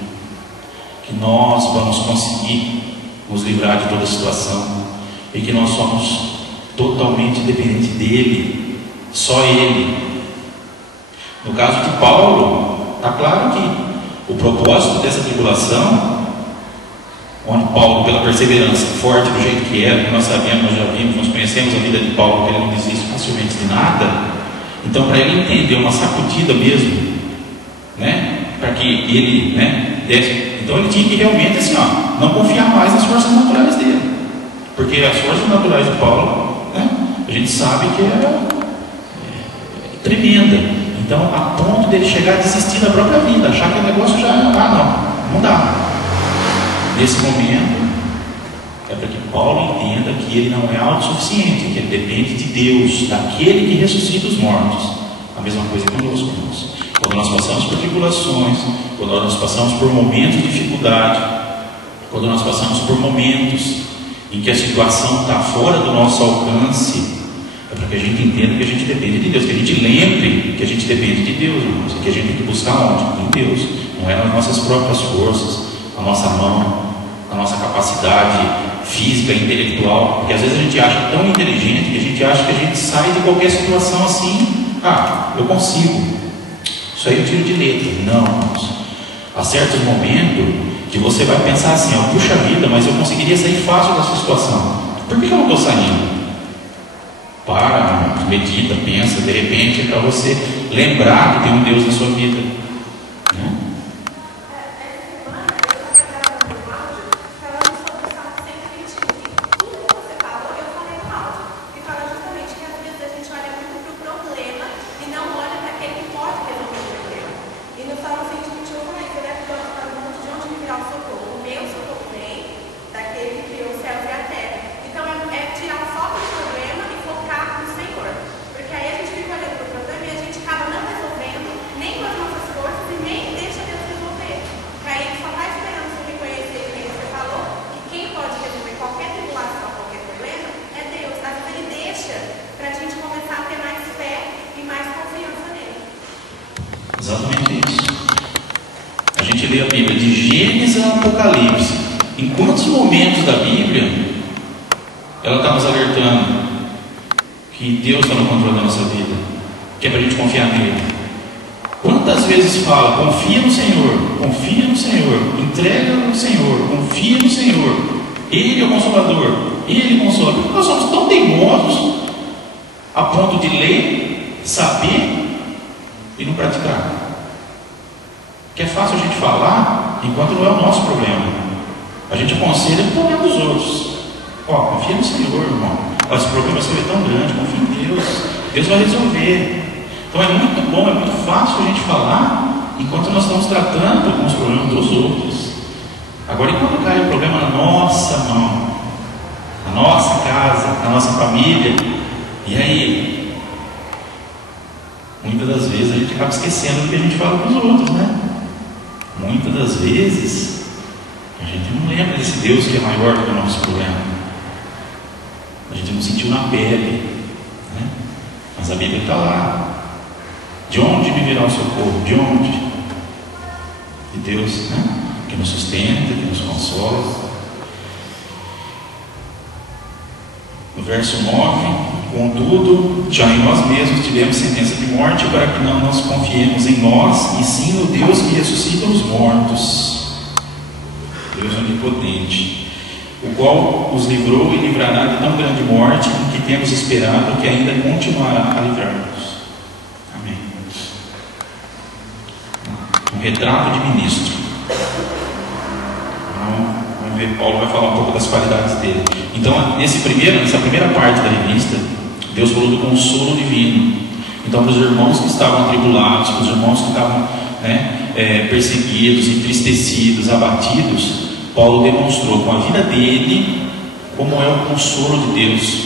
que nós vamos conseguir nos livrar de toda a situação e que nós somos totalmente dependentes dele, só ele. No caso de Paulo, está claro que o propósito dessa tribulação, onde Paulo, pela perseverança forte do jeito que era, nós sabemos, nós já vimos, nós conhecemos a vida de Paulo, que ele não desiste facilmente de nada. Então, para ele entender uma sacudida mesmo, né, para que ele, né, desse, então ele tinha que realmente assim, ó, não confiar mais nas forças naturais dele, porque as forças naturais de Paulo, né, a gente sabe que era tremenda. Então, a ponto dele chegar a desistir da própria vida, achar que o negócio já não dá. Nesse momento, é para que Paulo entenda que ele não é autossuficiente, que ele depende de Deus, daquele que ressuscita os mortos. A mesma coisa conosco, irmãos. Quando nós passamos por tribulações, quando nós passamos por momentos de dificuldade, quando nós passamos por momentos em que a situação está fora do nosso alcance, é para que a gente entenda que a gente depende de Deus, que a gente lembre que a gente depende de Deus, irmãos, e que a gente tem que buscar onde? Em Deus. Não é nas nossas próprias forças, a nossa mão, a nossa capacidade física e intelectual, porque às vezes a gente acha tão inteligente que a gente acha que a gente sai de qualquer situação assim, eu consigo, isso aí eu tiro de letra. Não, irmãos. Há certos momentos que você vai pensar assim, puxa vida, mas eu conseguiria sair fácil dessa situação, por que eu não estou saindo? Para, medita, pensa, de repente é para você lembrar que tem um Deus na sua vida, né? Porque aí a gente fica olhando para o problema e a gente acaba não resolvendo nem com as nossas Apocalipse, em quantos momentos da Bíblia ela está nos alertando que Deus está no controle da nossa vida, que é para a gente confiar nele? Quantas vezes fala, confia no Senhor, entrega no Senhor, confia no Senhor, Ele é o Consolador, Ele consola. Porque nós somos tão teimosos a ponto de ler, saber e não praticar. Que é fácil a gente falar enquanto não é o nosso problema. A gente aconselha o problema dos outros. Confia no Senhor, irmão. Esse problema seu é tão grande, confia em Deus. Deus vai resolver. Então é muito bom, é muito fácil a gente falar enquanto nós estamos tratando com os problemas dos outros. Agora, enquanto cai o problema na nossa mão, na nossa casa, na nossa família, e aí? Muitas das vezes a gente acaba esquecendo do que a gente fala com os outros, né? Muitas das vezes a gente não lembra desse Deus que é maior do que o nosso problema. A gente não sentiu na pele, né? Mas a Bíblia está lá. De onde me virá o socorro? De onde? De Deus, né? Que nos sustenta, que nos consola. No verso 9: contudo, já em nós mesmos tivemos sentença de morte, para que não nos confiemos em nós, e sim no Deus que ressuscita os mortos, Deus onipotente, o qual os livrou e livrará de tão grande morte, em que temos esperado que ainda continuará a livrar-nos. Um retrato de ministro. Vamos ver, Paulo vai falar um pouco das qualidades dele. Então, nessa primeira parte da revista, Deus falou do consolo divino. Então, para os irmãos que estavam atribulados, para os irmãos que estavam perseguidos, entristecidos, abatidos, Paulo demonstrou com a vida dele como é o consolo de Deus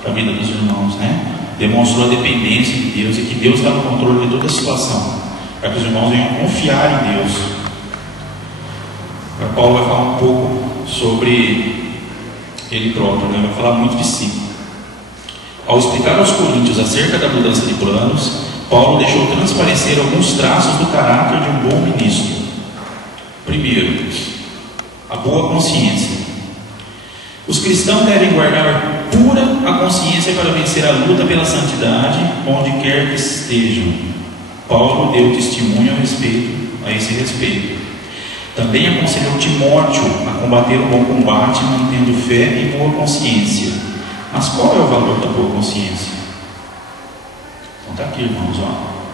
para a vida dos irmãos, né? Demonstrou a dependência de Deus e que Deus está no controle de toda a situação, para que os irmãos venham confiar em Deus. Agora, Paulo vai falar um pouco sobre ele próprio, né? Vai falar muito de si. Ao explicar aos coríntios acerca da mudança de planos, Paulo deixou transparecer alguns traços do caráter de um bom ministro. Primeiro, a boa consciência. Os cristãos devem guardar pura a consciência para vencer a luta pela santidade, onde quer que estejam. Paulo deu testemunho a esse respeito. Também aconselhou Timóteo a combater o bom combate, mantendo fé e boa consciência. Mas qual é o valor da boa consciência? Então está aqui, irmãos,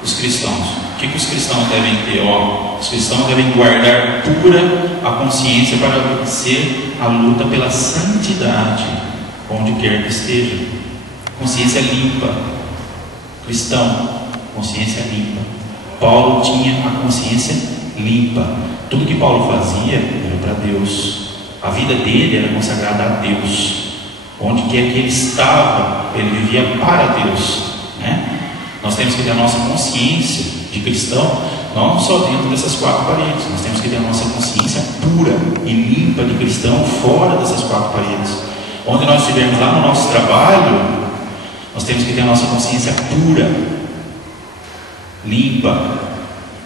os cristãos. O que os cristãos devem ter? Os cristãos devem guardar pura a consciência para vencer a luta pela santidade, onde quer que esteja. Consciência limpa. Cristão, consciência limpa. Paulo tinha a consciência limpa. Tudo que Paulo fazia era para Deus. A vida dele era consagrada a Deus. Onde quer que ele estava, ele vivia para Deus, né? Nós temos que ter a nossa consciência de cristão, não só dentro dessas quatro paredes. Nós temos que ter a nossa consciência pura e limpa de cristão fora dessas quatro paredes. Onde nós estivermos lá no nosso trabalho, nós temos que ter a nossa consciência pura, limpa,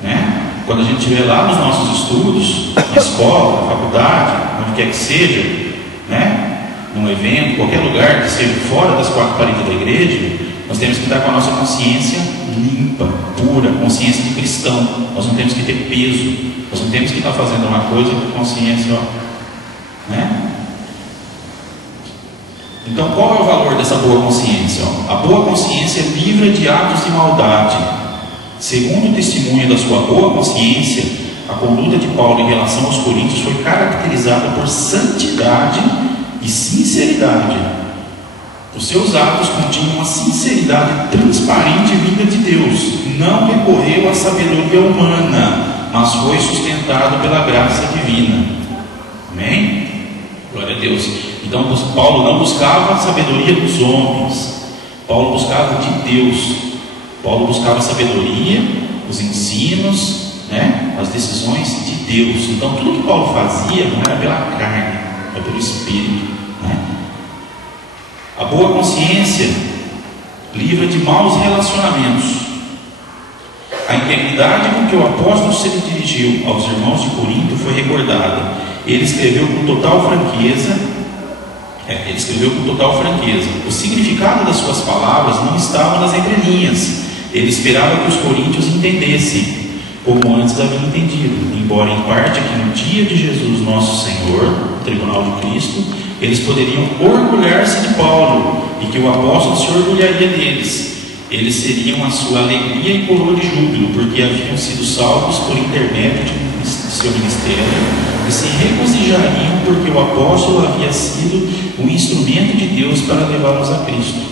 né? Quando a gente estiver lá nos nossos estudos, na escola, na faculdade, onde quer que seja, né? Num evento, qualquer lugar que seja fora das quatro paredes da igreja, nós temos que estar com a nossa consciência limpa, pura, consciência de cristão. Nós não temos que ter peso, nós não temos que estar fazendo uma coisa com consciência, né? Então, qual é o valor dessa boa consciência? A boa consciência livra de atos de maldade. Segundo o testemunho da sua boa consciência, a conduta de Paulo em relação aos coríntios foi caracterizada por santidade e sinceridade. Os seus atos continham uma sinceridade transparente vinda de Deus. Não recorreu à sabedoria humana, mas foi sustentado pela graça divina. Amém? Glória a Deus. Então Paulo não buscava a sabedoria dos homens, Paulo buscava de Deus. Paulo buscava a sabedoria, os ensinos, né, as decisões de Deus. Então tudo que Paulo fazia não era pela carne, era pelo Espírito, né? A boa consciência livra de maus relacionamentos. A integridade com que o apóstolo se dirigiu aos irmãos de Corinto foi recordada. ele escreveu com total franqueza. O significado das suas palavras não estava nas entrelinhas. Ele esperava que os coríntios entendessem, como antes haviam entendido, embora em parte que no dia de Jesus nosso Senhor, no tribunal de Cristo, eles poderiam orgulhar-se de Paulo e que o apóstolo se orgulharia deles. Eles seriam a sua alegria e coroa de júbilo, porque haviam sido salvos por intermédio de seu ministério, e se regozijariam porque o apóstolo havia sido um instrumento de Deus para levá-los a Cristo.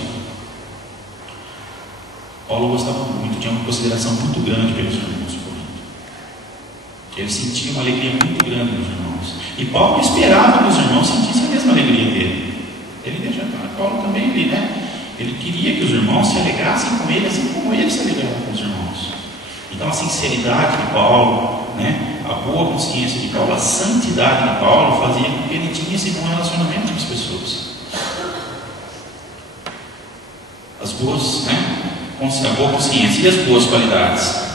Paulo gostava muito, tinha uma consideração muito grande pelos irmãos. Ele sentia uma alegria muito grande nos irmãos. E Paulo esperava que os irmãos sentissem a mesma alegria dele. Ele deixa claro, Paulo também, ele queria que os irmãos se alegrassem com ele, assim como ele se alegrava com os irmãos. Então a sinceridade de Paulo, a boa consciência de Paulo, a santidade de Paulo fazia com que ele tinha esse bom relacionamento com as pessoas. A boa consciência e as boas qualidades.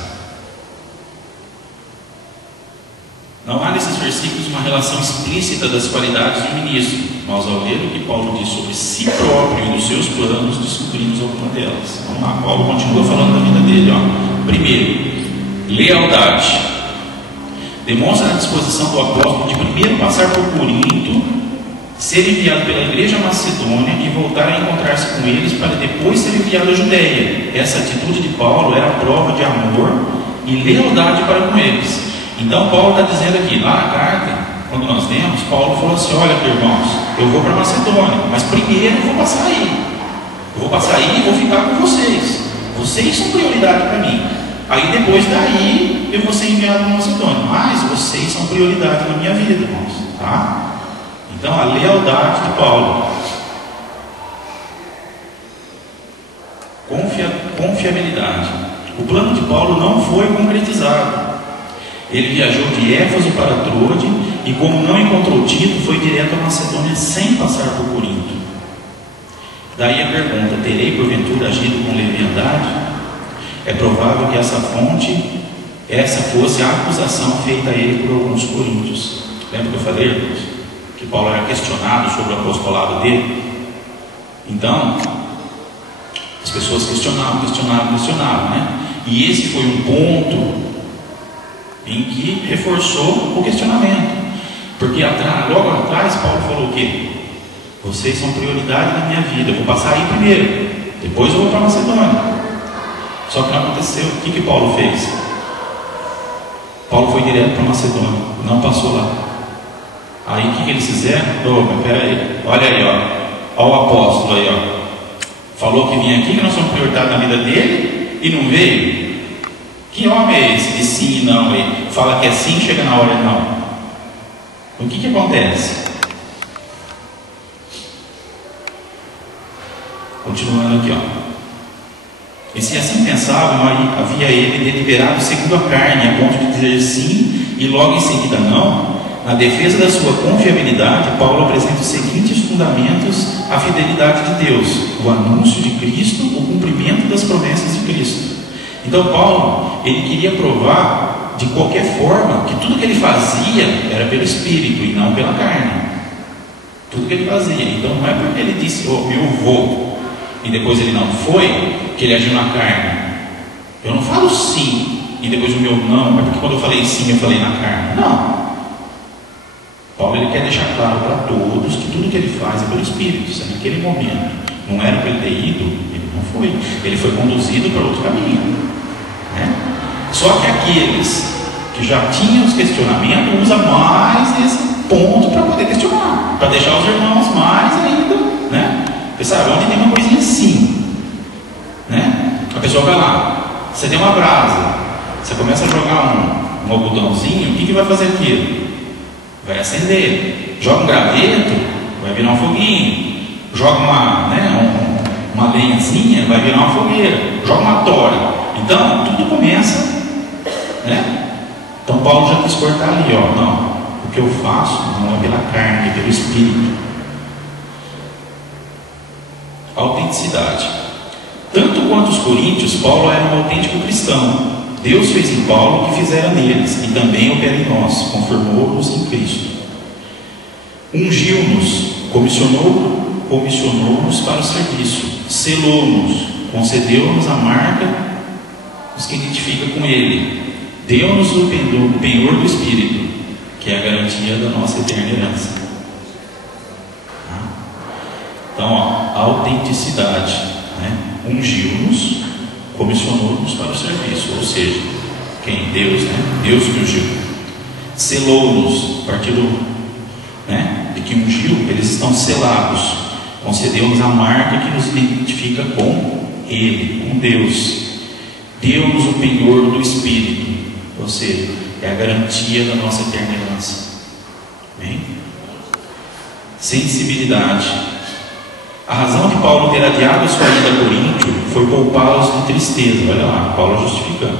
Não há nesses versículos uma relação explícita das qualidades do ministro, mas ao ler o que Paulo diz sobre si próprio e dos seus planos, descobrimos alguma delas. Vamos lá, Paulo continua falando da vida dele. Primeiro, lealdade. Demonstra a disposição do apóstolo de primeiro passar por Corinto, ser enviado pela igreja macedônia e voltar a encontrar-se com eles para depois ser enviado à Judeia. Essa atitude de Paulo era prova de amor e lealdade para com eles. Então Paulo está dizendo aqui, lá na carta, quando nós lemos, Paulo falou assim: olha, irmãos, eu vou para Macedônia, mas primeiro eu vou passar aí. Eu vou passar aí e vou ficar com vocês. Vocês são prioridade para mim. Aí depois daí eu vou ser enviado para Macedônia. Mas vocês são prioridade na minha vida, irmãos. Tá? Então a lealdade de Paulo. Confiabilidade. O plano de Paulo não foi concretizado. Ele viajou de Éfeso para Troade e, como não encontrou Tito, foi direto a Macedônia sem passar por Corinto. Daí a pergunta: terei porventura agido com leviandade? É provável que essa fosse a acusação feita a ele por alguns coríntios. Lembra que eu falei, irmãos, que Paulo era questionado sobre o apostolado dele? Então, as pessoas questionavam, né? E esse foi um ponto em que reforçou o questionamento, porque logo atrás Paulo falou o quê? Vocês são prioridade na minha vida, eu vou passar aí primeiro, depois eu vou para Macedônia. Só que não aconteceu. O que Paulo fez? Paulo foi direto para Macedônia, não passou lá. Aí o que eles fizeram? Mas peraí, olha aí, olha o apóstolo aí, falou que vinha aqui, que nós somos prioridade na vida dele e não veio. Que homem é esse de sim e não? Ele fala que é sim, chega na hora não. O que acontece? Continuando aqui, E se assim pensavam, havia ele deliberado segundo a carne, a ponto de dizer sim e logo em seguida não. Na defesa da sua confiabilidade, Paulo apresenta os seguintes fundamentos à fidelidade de Deus: o anúncio de Cristo, o cumprimento das promessas de Cristo. Então Paulo, ele queria provar de qualquer forma que tudo que ele fazia era pelo Espírito e não pela carne. Tudo que ele fazia. Então não é porque ele disse, eu vou, e depois ele não foi, que ele agiu na carne. Eu não falo sim e depois o meu não, é porque quando eu falei sim eu falei na carne. Não. Paulo, ele quer deixar claro para todos que tudo que ele faz é pelo Espírito. Isso é naquele momento. Não era para ele ter ido, ele não foi. Ele foi conduzido para outro caminho. Só que aqueles que já tinham os questionamentos usam mais esse ponto para poder questionar, para deixar os irmãos mais ainda, Porque sabe, onde tem uma coisinha assim, a pessoa vai lá, você tem uma brasa, você começa a jogar um algodãozinho, o que vai fazer aquilo? Vai acender. Joga um graveto, vai virar um foguinho. Joga uma lenhazinha, vai virar uma fogueira. Joga uma tora. Então, tudo começa, Então, Paulo já quis cortar ali, não, o que eu faço não é pela carne, é pelo Espírito. Autenticidade. Tanto quanto os coríntios, Paulo era um autêntico cristão. Deus fez em Paulo o que fizera neles, e também opera em nós, confirmou-nos em Cristo. Ungiu-nos, comissionou-nos para o serviço, selou-nos, concedeu-nos a marca, os que identifica com Ele, deu-nos o penhor do Espírito, que é a garantia da nossa eterna herança. Então, a autenticidade, né? Ungiu-nos, comissionou-nos para o serviço, ou seja, quem? Deus, né? Deus que ungiu. Selou-nos, a partir de que ungiu, eles estão selados, concedeu-nos a marca que nos identifica com Ele, com Deus. Deu-nos o penhor do Espírito, ou seja, é a garantia da nossa eterna herança. Amém? Sensibilidade. A razão de Paulo ter adiado a sua ida a Coríntio foi poupá-los de tristeza. Olha lá, Paulo justificando.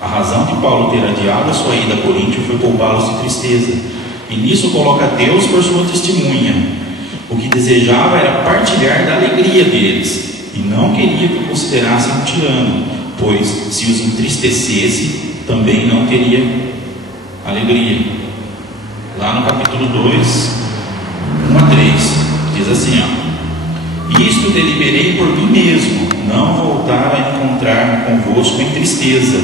A razão de Paulo ter adiado a sua ida a Coríntio foi poupá-los de tristeza. E nisso coloca Deus por sua testemunha. O que desejava era partilhar da alegria deles, e não queria que o considerassem um tirano, pois se os entristecesse, também não teria alegria. Lá no capítulo 2, 1 a 3, diz assim, isto deliberei por mim mesmo, não voltar a encontrar-me convosco em tristeza,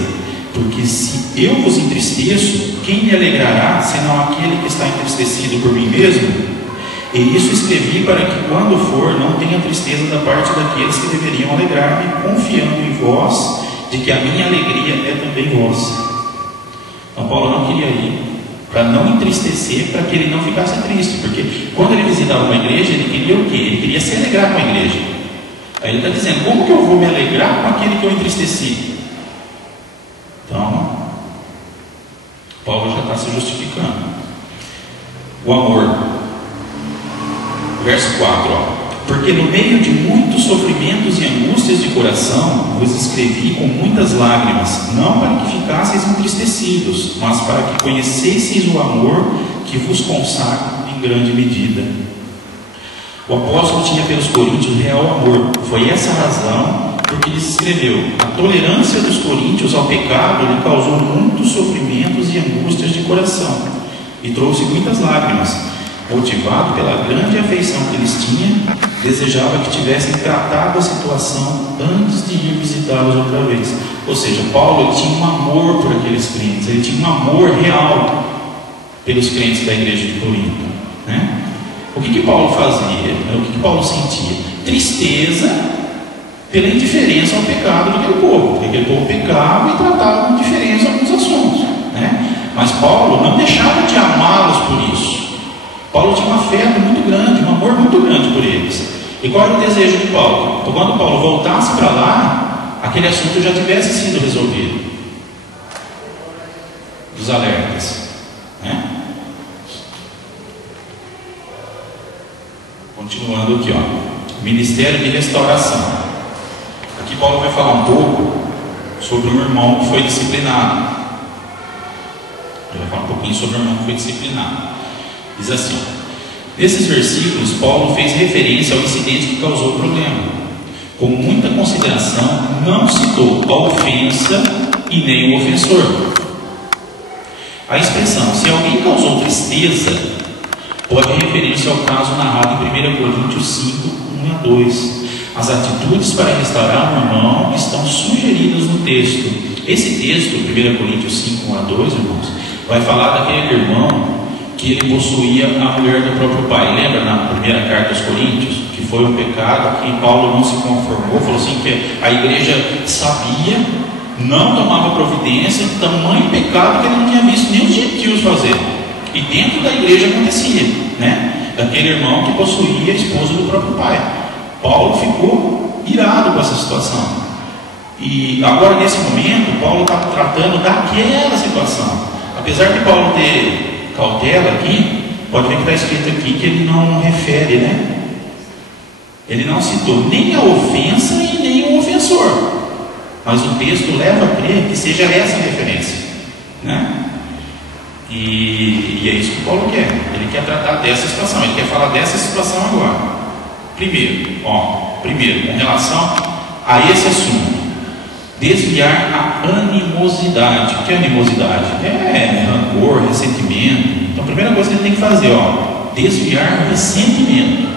porque se eu vos entristeço, quem me alegrará, senão aquele que está entristecido por mim mesmo? E isso escrevi para que, quando for, não tenha tristeza da parte daqueles que deveriam alegrar-me, confiando em vós, de que a minha alegria é também vossa. Então Paulo não queria ir para não entristecer, para que ele não ficasse triste, porque quando ele visitava uma igreja, ele queria o quê? Ele queria se alegrar com a igreja. Aí ele está dizendo, como que eu vou me alegrar com aquele que eu entristeci? Então, Paulo já está se justificando. O amor. Verso 4, porque no meio de muitos sofrimentos e angústias de coração, vos escrevi com muitas lágrimas, não para que ficasseis entristecidos, mas para que conhecesseis o amor que vos consagra em grande medida. O apóstolo tinha pelos coríntios real amor. Foi essa a razão porque lhes escreveu. A tolerância dos coríntios ao pecado lhe causou muitos sofrimentos e angústias de coração, e trouxe muitas lágrimas. Motivado pela grande afeição que eles tinham, desejava que tivessem tratado a situação antes de ir visitá-los outra vez. Ou seja, Paulo tinha um amor por aqueles crentes, ele tinha um amor real pelos crentes da igreja de Corinto, né? O que Paulo fazia? O que Paulo sentia? Tristeza pela indiferença ao pecado daquele povo, porque aquele povo pecava e tratava com indiferença alguns assuntos, né? Mas Paulo não deixava de amá-los por isso. Paulo tinha um afeto muito grande, um amor muito grande por eles. E qual era o desejo de Paulo? Então, quando Paulo voltasse para lá, aquele assunto já tivesse sido resolvido. Dos alertas, né? Continuando aqui, ministério de restauração. Aqui Paulo vai falar um pouco sobre um irmão que foi disciplinado. Ele vai falar um pouquinho sobre o irmão que foi disciplinado. Diz assim, nesses versículos Paulo fez referência ao incidente que causou o problema. Com muita consideração, não citou a ofensa e nem o ofensor. A expressão, se alguém causou tristeza, pode referir-se ao caso narrado em 1 Coríntios 5, 1 a 2. As atitudes para restaurar um irmão estão sugeridas no texto. Esse texto, 1 Coríntios 5, 1 a 2, irmãos, vai falar daquele irmão que ele possuía a mulher do próprio pai. Lembra na primeira carta aos Coríntios, que foi um pecado que Paulo não se conformou, falou assim que a igreja sabia, não tomava providência, tamanho pecado que ele não tinha visto nem os gentios fazer, e dentro da igreja acontecia, né? Daquele irmão que possuía a esposa do próprio pai. Paulo ficou irado com essa situação, e agora nesse momento Paulo está tratando daquela situação. Apesar de Paulo ter cautela aqui, pode ver que está escrito aqui que ele não refere, né? Ele não citou nem a ofensa e nem o ofensor, mas o texto leva a crer que seja essa a referência, né? E é isso que Paulo quer. Ele quer tratar dessa situação, ele quer falar dessa situação agora. Primeiro, com relação a esse assunto, desviar a animosidade. O que é animosidade? É rancor, ressentimento. Então a primeira coisa que ele tem que fazer, desviar o ressentimento.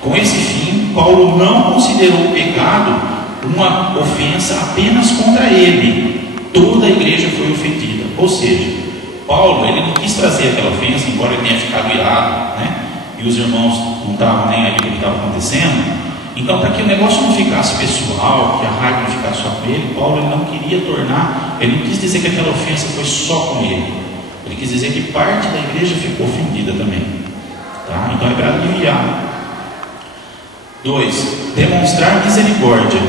Com esse fim, Paulo não considerou o pecado uma ofensa apenas contra ele. Toda a igreja foi ofendida. Ou seja, Paulo ele não quis trazer aquela ofensa, embora ele tenha ficado irado, né? E os irmãos não estavam nem ali com o que estava acontecendo. Então, para que o negócio não ficasse pessoal, que a raiva não ficasse só com ele, Paulo ele não queria tornar, ele não quis dizer que aquela ofensa foi só com ele. Ele quis dizer que parte da igreja ficou ofendida também. Tá? Então é para aliviar. 2. Demonstrar misericórdia.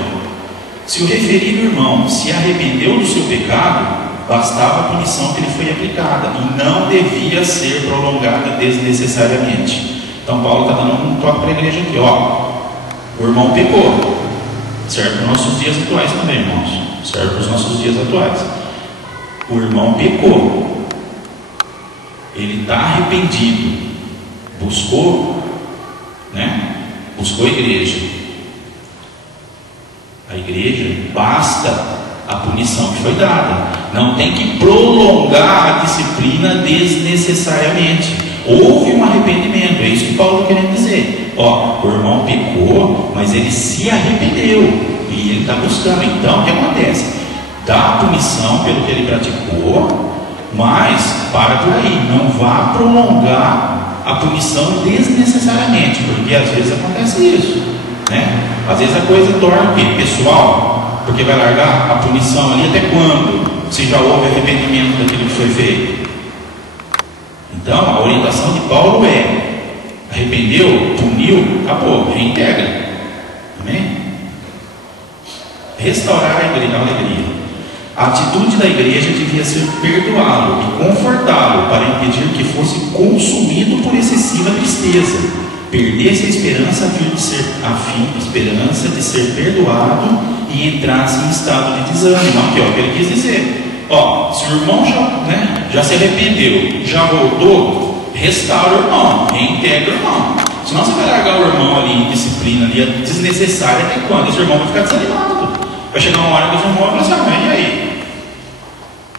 Se o referido irmão se arrependeu do seu pecado, bastava a punição que lhe foi aplicada e não devia ser prolongada desnecessariamente. Então Paulo está dando um toque para a igreja aqui, ó. O irmão pecou, serve para os nossos dias atuais também, irmãos. Serve para os nossos dias atuais. O irmão pecou, ele está arrependido, buscou, né? Buscou a igreja. A igreja, basta a punição que foi dada. Não tem que prolongar a disciplina desnecessariamente. Houve um arrependimento, é isso que Paulo está querendo dizer. Ó, o irmão pecou, mas ele se arrependeu e ele está buscando. Então, o que acontece? Dá a punição pelo que ele praticou, mas para por aí, não vá prolongar a punição desnecessariamente, porque às vezes acontece isso, né? Às vezes a coisa torna o quê? Pessoal, porque vai largar a punição ali até quando? Se já houve arrependimento daquilo que foi feito. Então, a orientação de Paulo é: arrependeu, puniu, acabou, reintegra. Amém? Restaurar a alegria. A atitude da igreja devia ser perdoá-lo e confortá-lo para impedir que fosse consumido por excessiva tristeza, perdesse a esperança de ser perdoado e entrasse em estado de desânimo. Aqui, ó, o que ele quis dizer. Ó, se o irmão já se arrependeu, já voltou, restaura o irmão, reintegra o irmão. Senão você vai largar o irmão ali em disciplina ali, desnecessária, até quando? Esse irmão vai ficar desanimado. Vai chegar uma hora que os irmãos vão falar assim: e aí?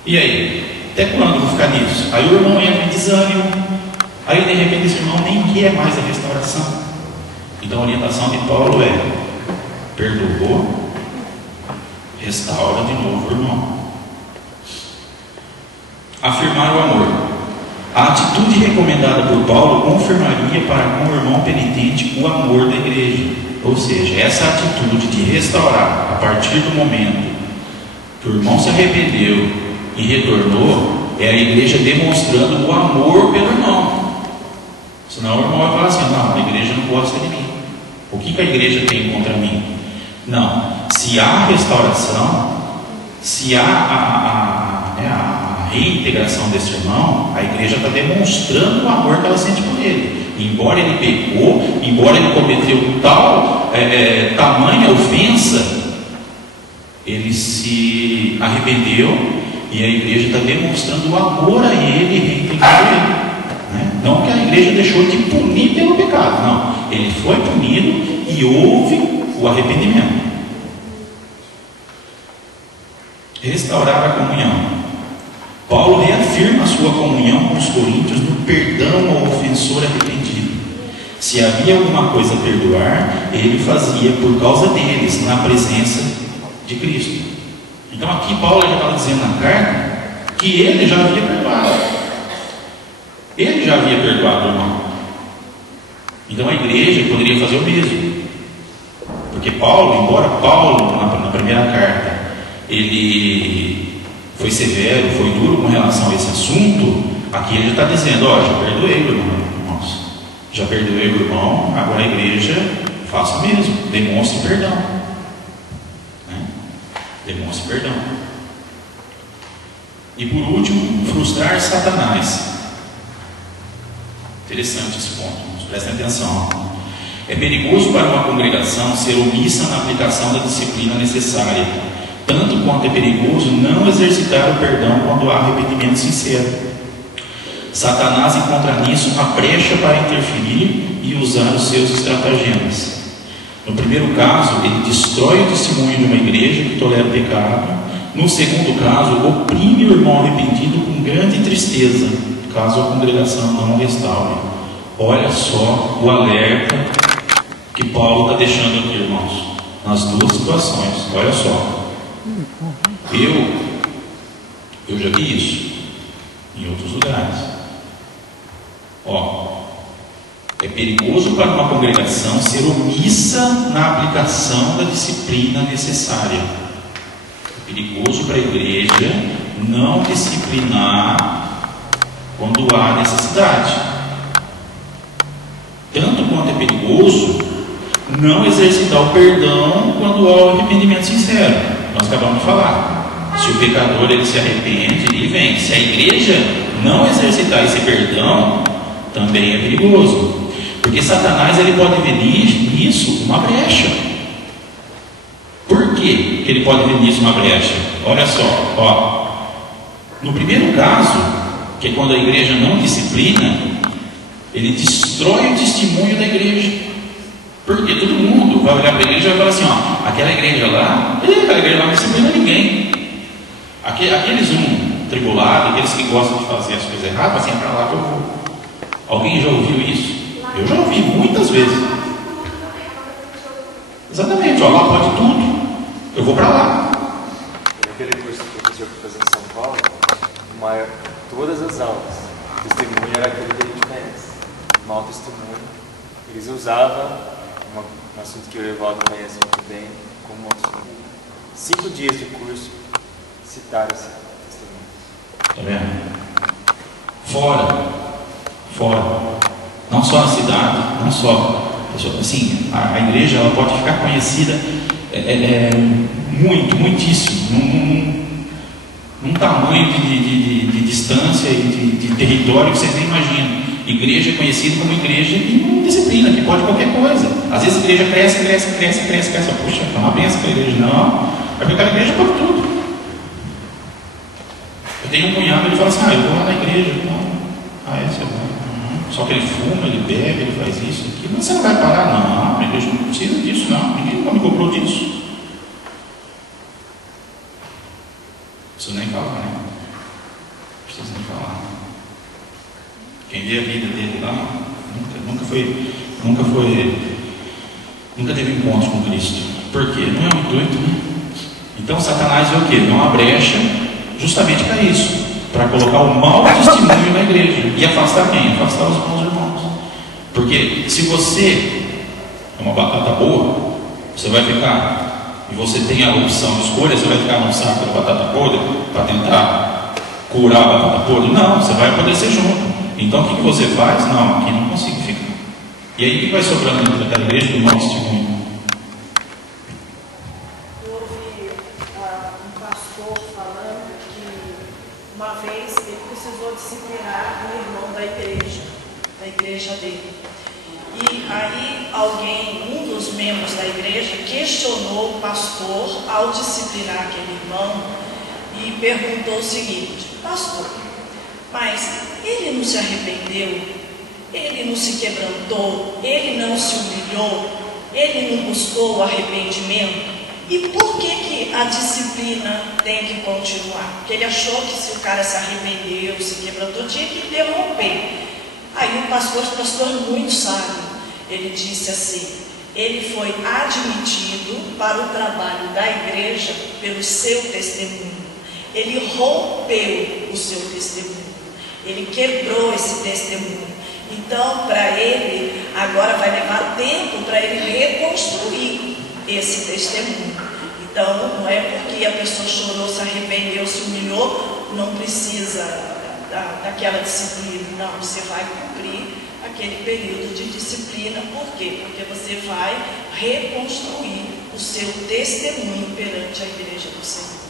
E aí? Até quando eu vou ficar nisso? Aí o irmão entra em desânimo. Aí de repente esse irmão nem quer mais a restauração. Então a orientação de Paulo é: perdoou, restaura de novo o irmão. Afirmar o amor. A atitude recomendada por Paulo confirmaria para com o irmão penitente o amor da igreja. Ou seja, essa atitude de restaurar a partir do momento que o irmão se arrependeu e retornou, é a igreja demonstrando o amor pelo irmão. Senão o irmão vai falar assim: não, a igreja não gosta de mim. O que a igreja tem contra mim? Não. Se há restauração, se há a reintegração desse irmão, a igreja está demonstrando o amor que ela sente por ele. Embora ele pecou, embora ele cometeu tal tamanha ofensa, ele se arrependeu e a igreja está demonstrando o amor a ele e reintegrando ele, né? Não que a igreja deixou de punir pelo pecado, não. Ele foi punido e houve o arrependimento. Restaurar a comunhão. Paulo reafirma a sua comunhão com os coríntios no perdão ao ofensor arrependido. Se havia alguma coisa a perdoar, ele fazia por causa deles, na presença de Cristo. Então aqui Paulo já estava dizendo na carta que ele já havia perdoado. Ele já havia perdoado o irmão. Então a igreja poderia fazer o mesmo. Porque Paulo, embora Paulo, na primeira carta, ele foi severo, foi duro com relação a esse assunto, aqui ele está dizendo: ó, já perdoei o irmão, irmãos. Já perdoei o irmão, agora a igreja faça o mesmo, demonstre perdão. Né? Demonstre perdão. E por último, frustrar Satanás. Interessante esse ponto, irmãos, prestem atenção. É perigoso para uma congregação ser omissa na aplicação da disciplina necessária, tanto quanto é perigoso não exercitar o perdão quando há arrependimento sincero. Satanás encontra nisso uma brecha para interferir e usar os seus estratagemas. No primeiro caso, ele destrói o testemunho de uma igreja que tolera o pecado. No segundo caso, oprime o irmão arrependido com grande tristeza, caso a congregação não o restaure. Olha só o alerta que Paulo está deixando aqui, irmãos, nas duas situações. Olha só, eu já vi isso em outros lugares. É perigoso para uma congregação ser omissa na aplicação da disciplina necessária. É perigoso para a igreja não disciplinar quando há necessidade. Tanto quanto é perigoso não exercitar o perdão quando há o arrependimento sincero. Nós acabamos de falar. Se o pecador ele se arrepende, ele vem. Se a igreja não exercitar esse perdão, também é perigoso. Porque Satanás ele pode ver nisso uma brecha. Por que ele pode ver nisso uma brecha? Olha só, no primeiro caso, que é quando a igreja não disciplina, ele destrói o testemunho da igreja. Porque todo mundo vai olhar para a igreja e vai falar assim, aquela igreja lá não disciplina ninguém. Aqueles tribulados, aqueles que gostam de fazer as coisas erradas, assim, é para lá que eu vou. Alguém já ouviu isso? Eu já ouvi muitas vezes. Exatamente, lá pode tudo. Eu vou para lá. Aquele curso que o professor foi fazer em São Paulo, todas as aulas, o testemunho era aquele que a gente conhece, mau testemunho. Eles usavam um assunto que o Evaldo conhece muito bem, como mau testemunho. 5 dias de curso citaram esse testemunho. Está vendo? Fora. Não só na cidade, não só. Assim, a igreja ela pode ficar conhecida muitíssimo, num tamanho de distância e de território que vocês nem imaginam. Igreja é conhecida como igreja que não disciplina, que pode qualquer coisa. Às vezes a igreja cresce. Puxa, é uma benção para a igreja. Não, é porque aquela igreja pode tudo. Eu tenho um cunhado, ele fala assim, eu vou lá na igreja. Esse é bom. Só que ele fuma, ele bebe, ele faz isso, aquilo. Mas você não vai parar? Não, a igreja não precisa disso, não. Ninguém nunca me cobrou disso. Preciso nem falar, né? Preciso nem falar. Quem vê a vida dele lá, nunca teve encontro com Cristo. Por quê? Não é um intuito, né? Então Satanás é o quê? Dá uma brecha justamente para isso. Para colocar o mau testemunho na igreja. E afastar quem? Afastar os bons irmãos. Porque se você é uma batata boa, você vai ficar, e você tem a opção de escolha, você vai ficar num saco de batata podre para tentar curar a batata podre? Não, você vai apodrecer junto. Então o que você faz? Não, aqui não consigo ficar. E aí o que vai sobrando dentro daquela igreja do mau testemunho? Uma vez ele precisou disciplinar um irmão da igreja dele. E aí um dos membros da igreja questionou o pastor ao disciplinar aquele irmão e perguntou o seguinte: pastor, mas ele não se arrependeu? Ele não se quebrantou? Ele não se humilhou? Ele não buscou o arrependimento? E por que a disciplina tem que continuar? Porque ele achou que se o cara se arrependeu, se quebrantou, tinha que interromper. Aí o pastor muito sábio, ele disse assim: ele foi admitido para o trabalho da igreja pelo seu testemunho. Ele rompeu o seu testemunho. Ele quebrou esse testemunho. Então, para ele, agora vai levar tempo para ele reconstruir esse testemunho. Então, não é porque a pessoa chorou, se arrependeu, se humilhou, não precisa daquela disciplina. Não, você vai cumprir aquele período de disciplina. Por quê? Porque você vai reconstruir o seu testemunho perante a igreja do Senhor.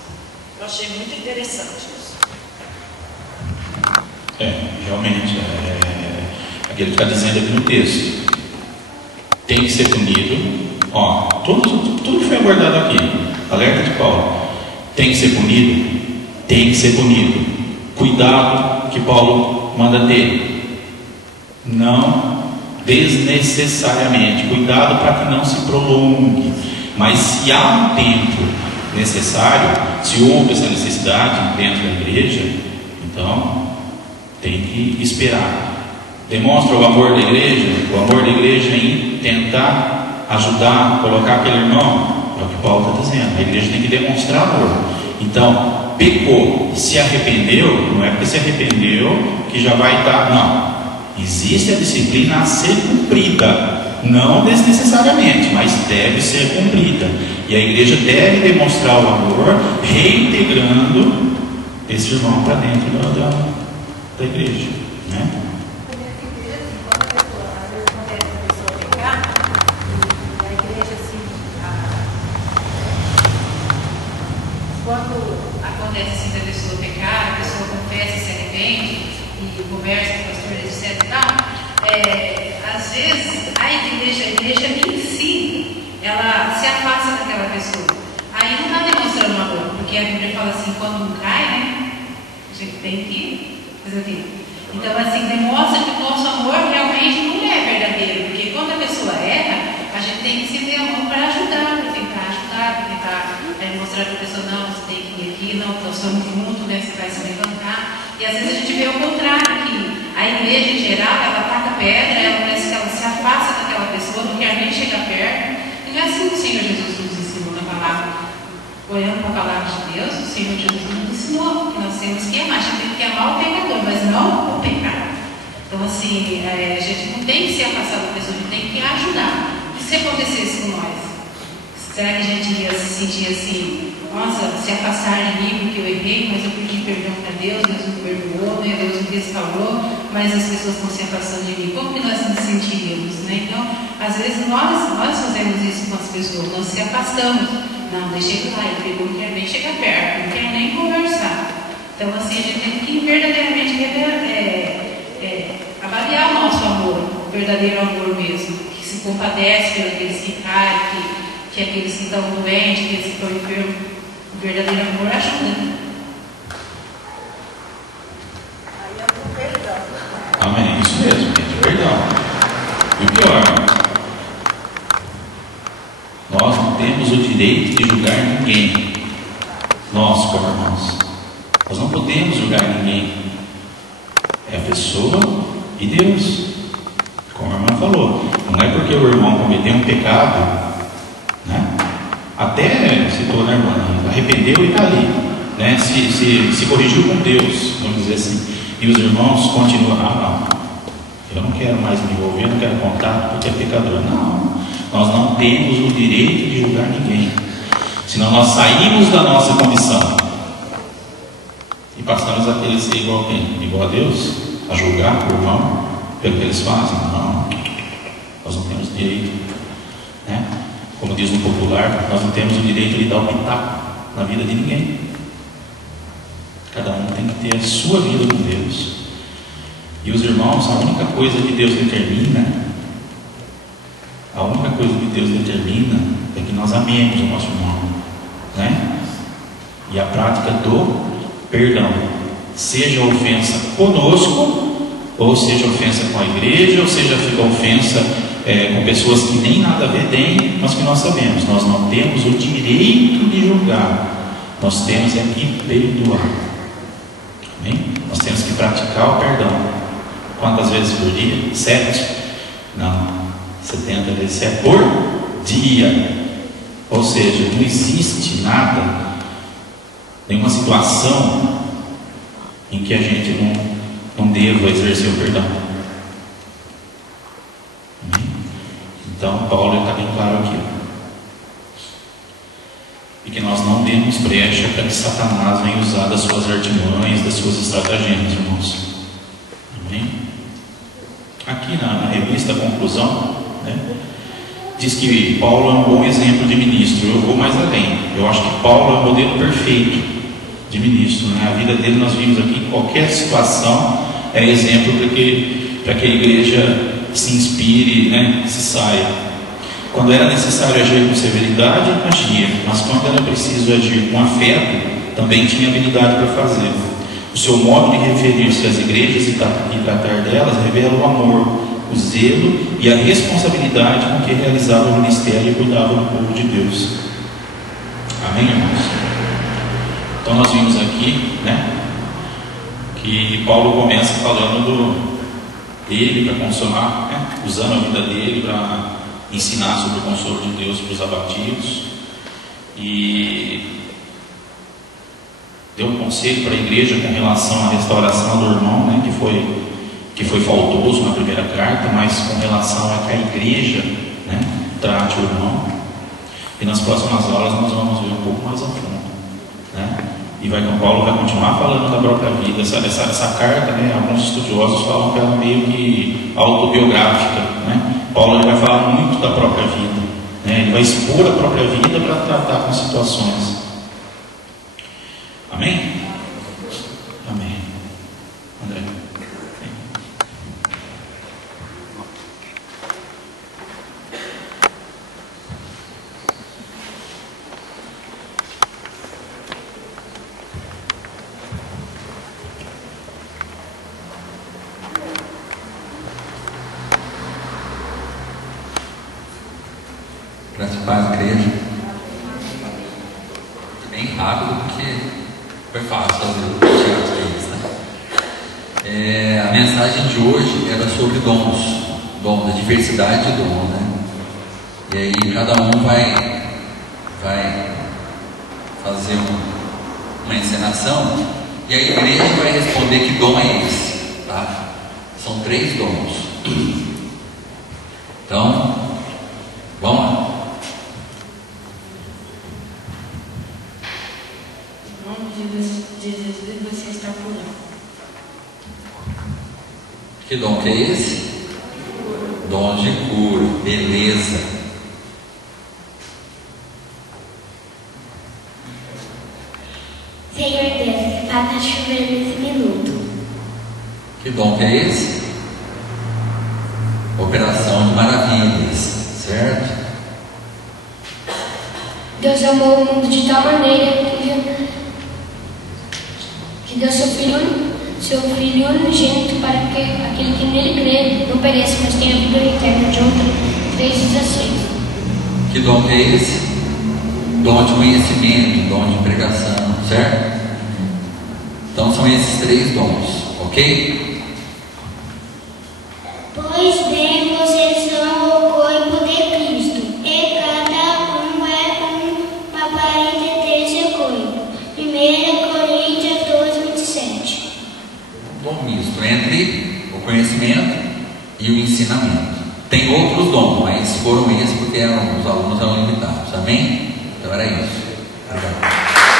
Eu achei muito interessante isso. Realmente, aquele que está dizendo aqui no texto, tem que ser punido. Tudo que foi abordado aqui, alerta de Paulo, tem que ser punido? Tem que ser punido. Cuidado que Paulo manda ter. Não desnecessariamente. Cuidado para que não se prolongue. Mas se há um tempo necessário, se houve essa necessidade dentro da igreja, então tem que esperar. demonstra o amor da igreja? O amor da igreja em tentar ajudar, colocar aquele irmão? É o que Paulo está dizendo. A igreja tem que demonstrar amor. Então, pecou, se arrependeu, não é porque se arrependeu que já vai estar, não. Existe a disciplina a ser cumprida, não desnecessariamente, mas deve ser cumprida. E a igreja deve demonstrar o amor, reintegrando esse irmão para dentro da igreja, né? Quando acontece assim da pessoa pecar, a pessoa confessa, se arrepende e conversa com o pastor, etc e tal, às vezes a igreja em si, ela se afasta daquela pessoa. Aí não está demonstrando amor, porque a Bíblia fala assim, quando um cai, né, a gente tem que fazer o quê? Então assim, demonstra que o nosso amor realmente não é verdadeiro, porque quando a pessoa erra, a gente tem que se ter amor para ajudar, para tentar mostrar para a pessoa, não, você tem que ir aqui, não, nós estamos juntos, né, você vai se levantar. E às vezes a gente vê o contrário, que a igreja em geral, ela ataca pedra, ela parece que ela se afasta daquela pessoa, não quer nem chegar perto. E não é assim que o Senhor Jesus nos ensinou na palavra. Olhando para a palavra de Deus, o Senhor Jesus nos ensinou que nós temos que amar. A gente tem que amar o pecador, mas não o pecado. Então assim, a gente não tem que se afastar da pessoa, a gente tem que ajudar. E se acontecesse com nós? Será que a gente ia se sentir assim, nossa, se afastar de mim porque eu errei, mas eu pedi perdão para Deus, Deus me perdoou, né? Deus me restaurou, mas as pessoas estão se afastando de mim. Como que nós nos sentiríamos, né? Então, às vezes nós fazemos isso com as pessoas, nós se afastamos. Não, deixa ele lá, ele não quer nem chegar perto, não quer nem conversar. Então, assim, a gente tem que verdadeiramente avaliar o nosso amor, o verdadeiro amor mesmo, que se compadece por aqueles que caem, que aqueles que estão doentes, aqueles que estão enfermos, o verdadeiro amor ajuda. Aí é o perdão. Amém, isso mesmo, gente, perdão. E o pior, nós não temos o direito de julgar ninguém. Nós, como irmãos, nós não podemos julgar ninguém. É a pessoa e Deus. Como a irmã falou, não é porque o irmão cometeu um pecado, né? Até citou, né, irmã? Arrependeu e está ali, né? Se corrigiu com Deus, vamos dizer assim. E os irmãos continuam, não, eu não quero mais me envolver, não quero contar porque é pecador. Não, nós não temos o direito de julgar ninguém. Senão nós saímos da nossa comissão e passamos a querer ser igual a quem? Igual a Deus? A julgar o irmão pelo que eles fazem? Não, nós não temos direito, né? Como diz no popular, nós não temos o direito de dar o pitaco na vida de ninguém. Cada um tem que ter a sua vida com Deus. E os irmãos, a única coisa que Deus determina, é que nós amemos o nosso irmão, né? E a prática do perdão, seja ofensa conosco, ou seja ofensa com a igreja, ou seja ofensa com pessoas que nem nada a ver têm, mas que nós sabemos, nós não temos o direito de julgar, nós temos é que perdoar. Amém? Nós temos que praticar o perdão. Quantas vezes por dia? 7? Não, 70 vezes 7 por dia. Ou seja, não existe nada, nenhuma situação em que a gente não deva exercer o perdão. Amém? Então, Paulo está bem claro aqui. E que nós não demos brecha para que Satanás venha usar das suas artimanhas, das suas estratagemas, irmãos. Amém? Aqui na revista Conclusão, né, diz que Paulo é um bom exemplo de ministro. Eu vou mais além. Eu acho que Paulo é o modelo perfeito de ministro, né? A vida dele nós vimos aqui, em qualquer situação é exemplo para que a igreja se inspire, né, se saia. Quando era necessário agir com severidade, agia, mas quando era preciso agir com afeto, também tinha habilidade para fazer. O seu modo de referir-se às igrejas e tratar delas revela o amor, o zelo e a responsabilidade com que realizava o ministério e cuidava do povo de Deus. Amém, irmãos? Então nós vimos aqui, né, que Paulo começa falando ele para consolar, né? Usando a vida dele para ensinar sobre o consolo de Deus para os abatidos. E deu um conselho para a igreja com relação à restauração do irmão, né? que foi faltoso na primeira carta, mas com relação a que a igreja, né, trate o irmão. E nas próximas aulas nós vamos ver um pouco mais a fundo, né? E Paulo vai continuar falando da própria vida. Essa carta, né, alguns estudiosos falam que ela é meio que autobiográfica, né? Paulo ele vai falar muito da própria vida, né? Ele vai expor a própria vida para tratar com situações. Amém? Amém. André. Paz, igreja. Bem rápido, porque foi fácil fazer o teatro deles, né? A mensagem de hoje era sobre dons, a diversidade de dons, né? E aí cada um vai fazer uma encenação e a igreja vai responder que dom é esse, tá? São 3 dons. Então, vamos lá. Você está curando. Que dom que é esse? Dom de cura, beleza. Senhor Deus, faça chover nesse minuto. Que dom que é esse? Operação de maravilhas, certo? Deus amou o mundo de tal maneira que deu seu Filho unigênito para que aquele que nele crê não pereça, mas tenha vida eterna. João 3,16. Que dom que é esse? Dom de conhecimento, dom de pregação, certo? Então são esses 3 dons, ok? Pois bem, vocês são o corpo de Cristo, e cada um é uma aparente desse corpo. 1 Coríntios 12:27. Dom misto entre o conhecimento e o ensinamento. Tem outros dons, mas foram esses porque os alunos eram limitados. Amém? Então era isso. Obrigado.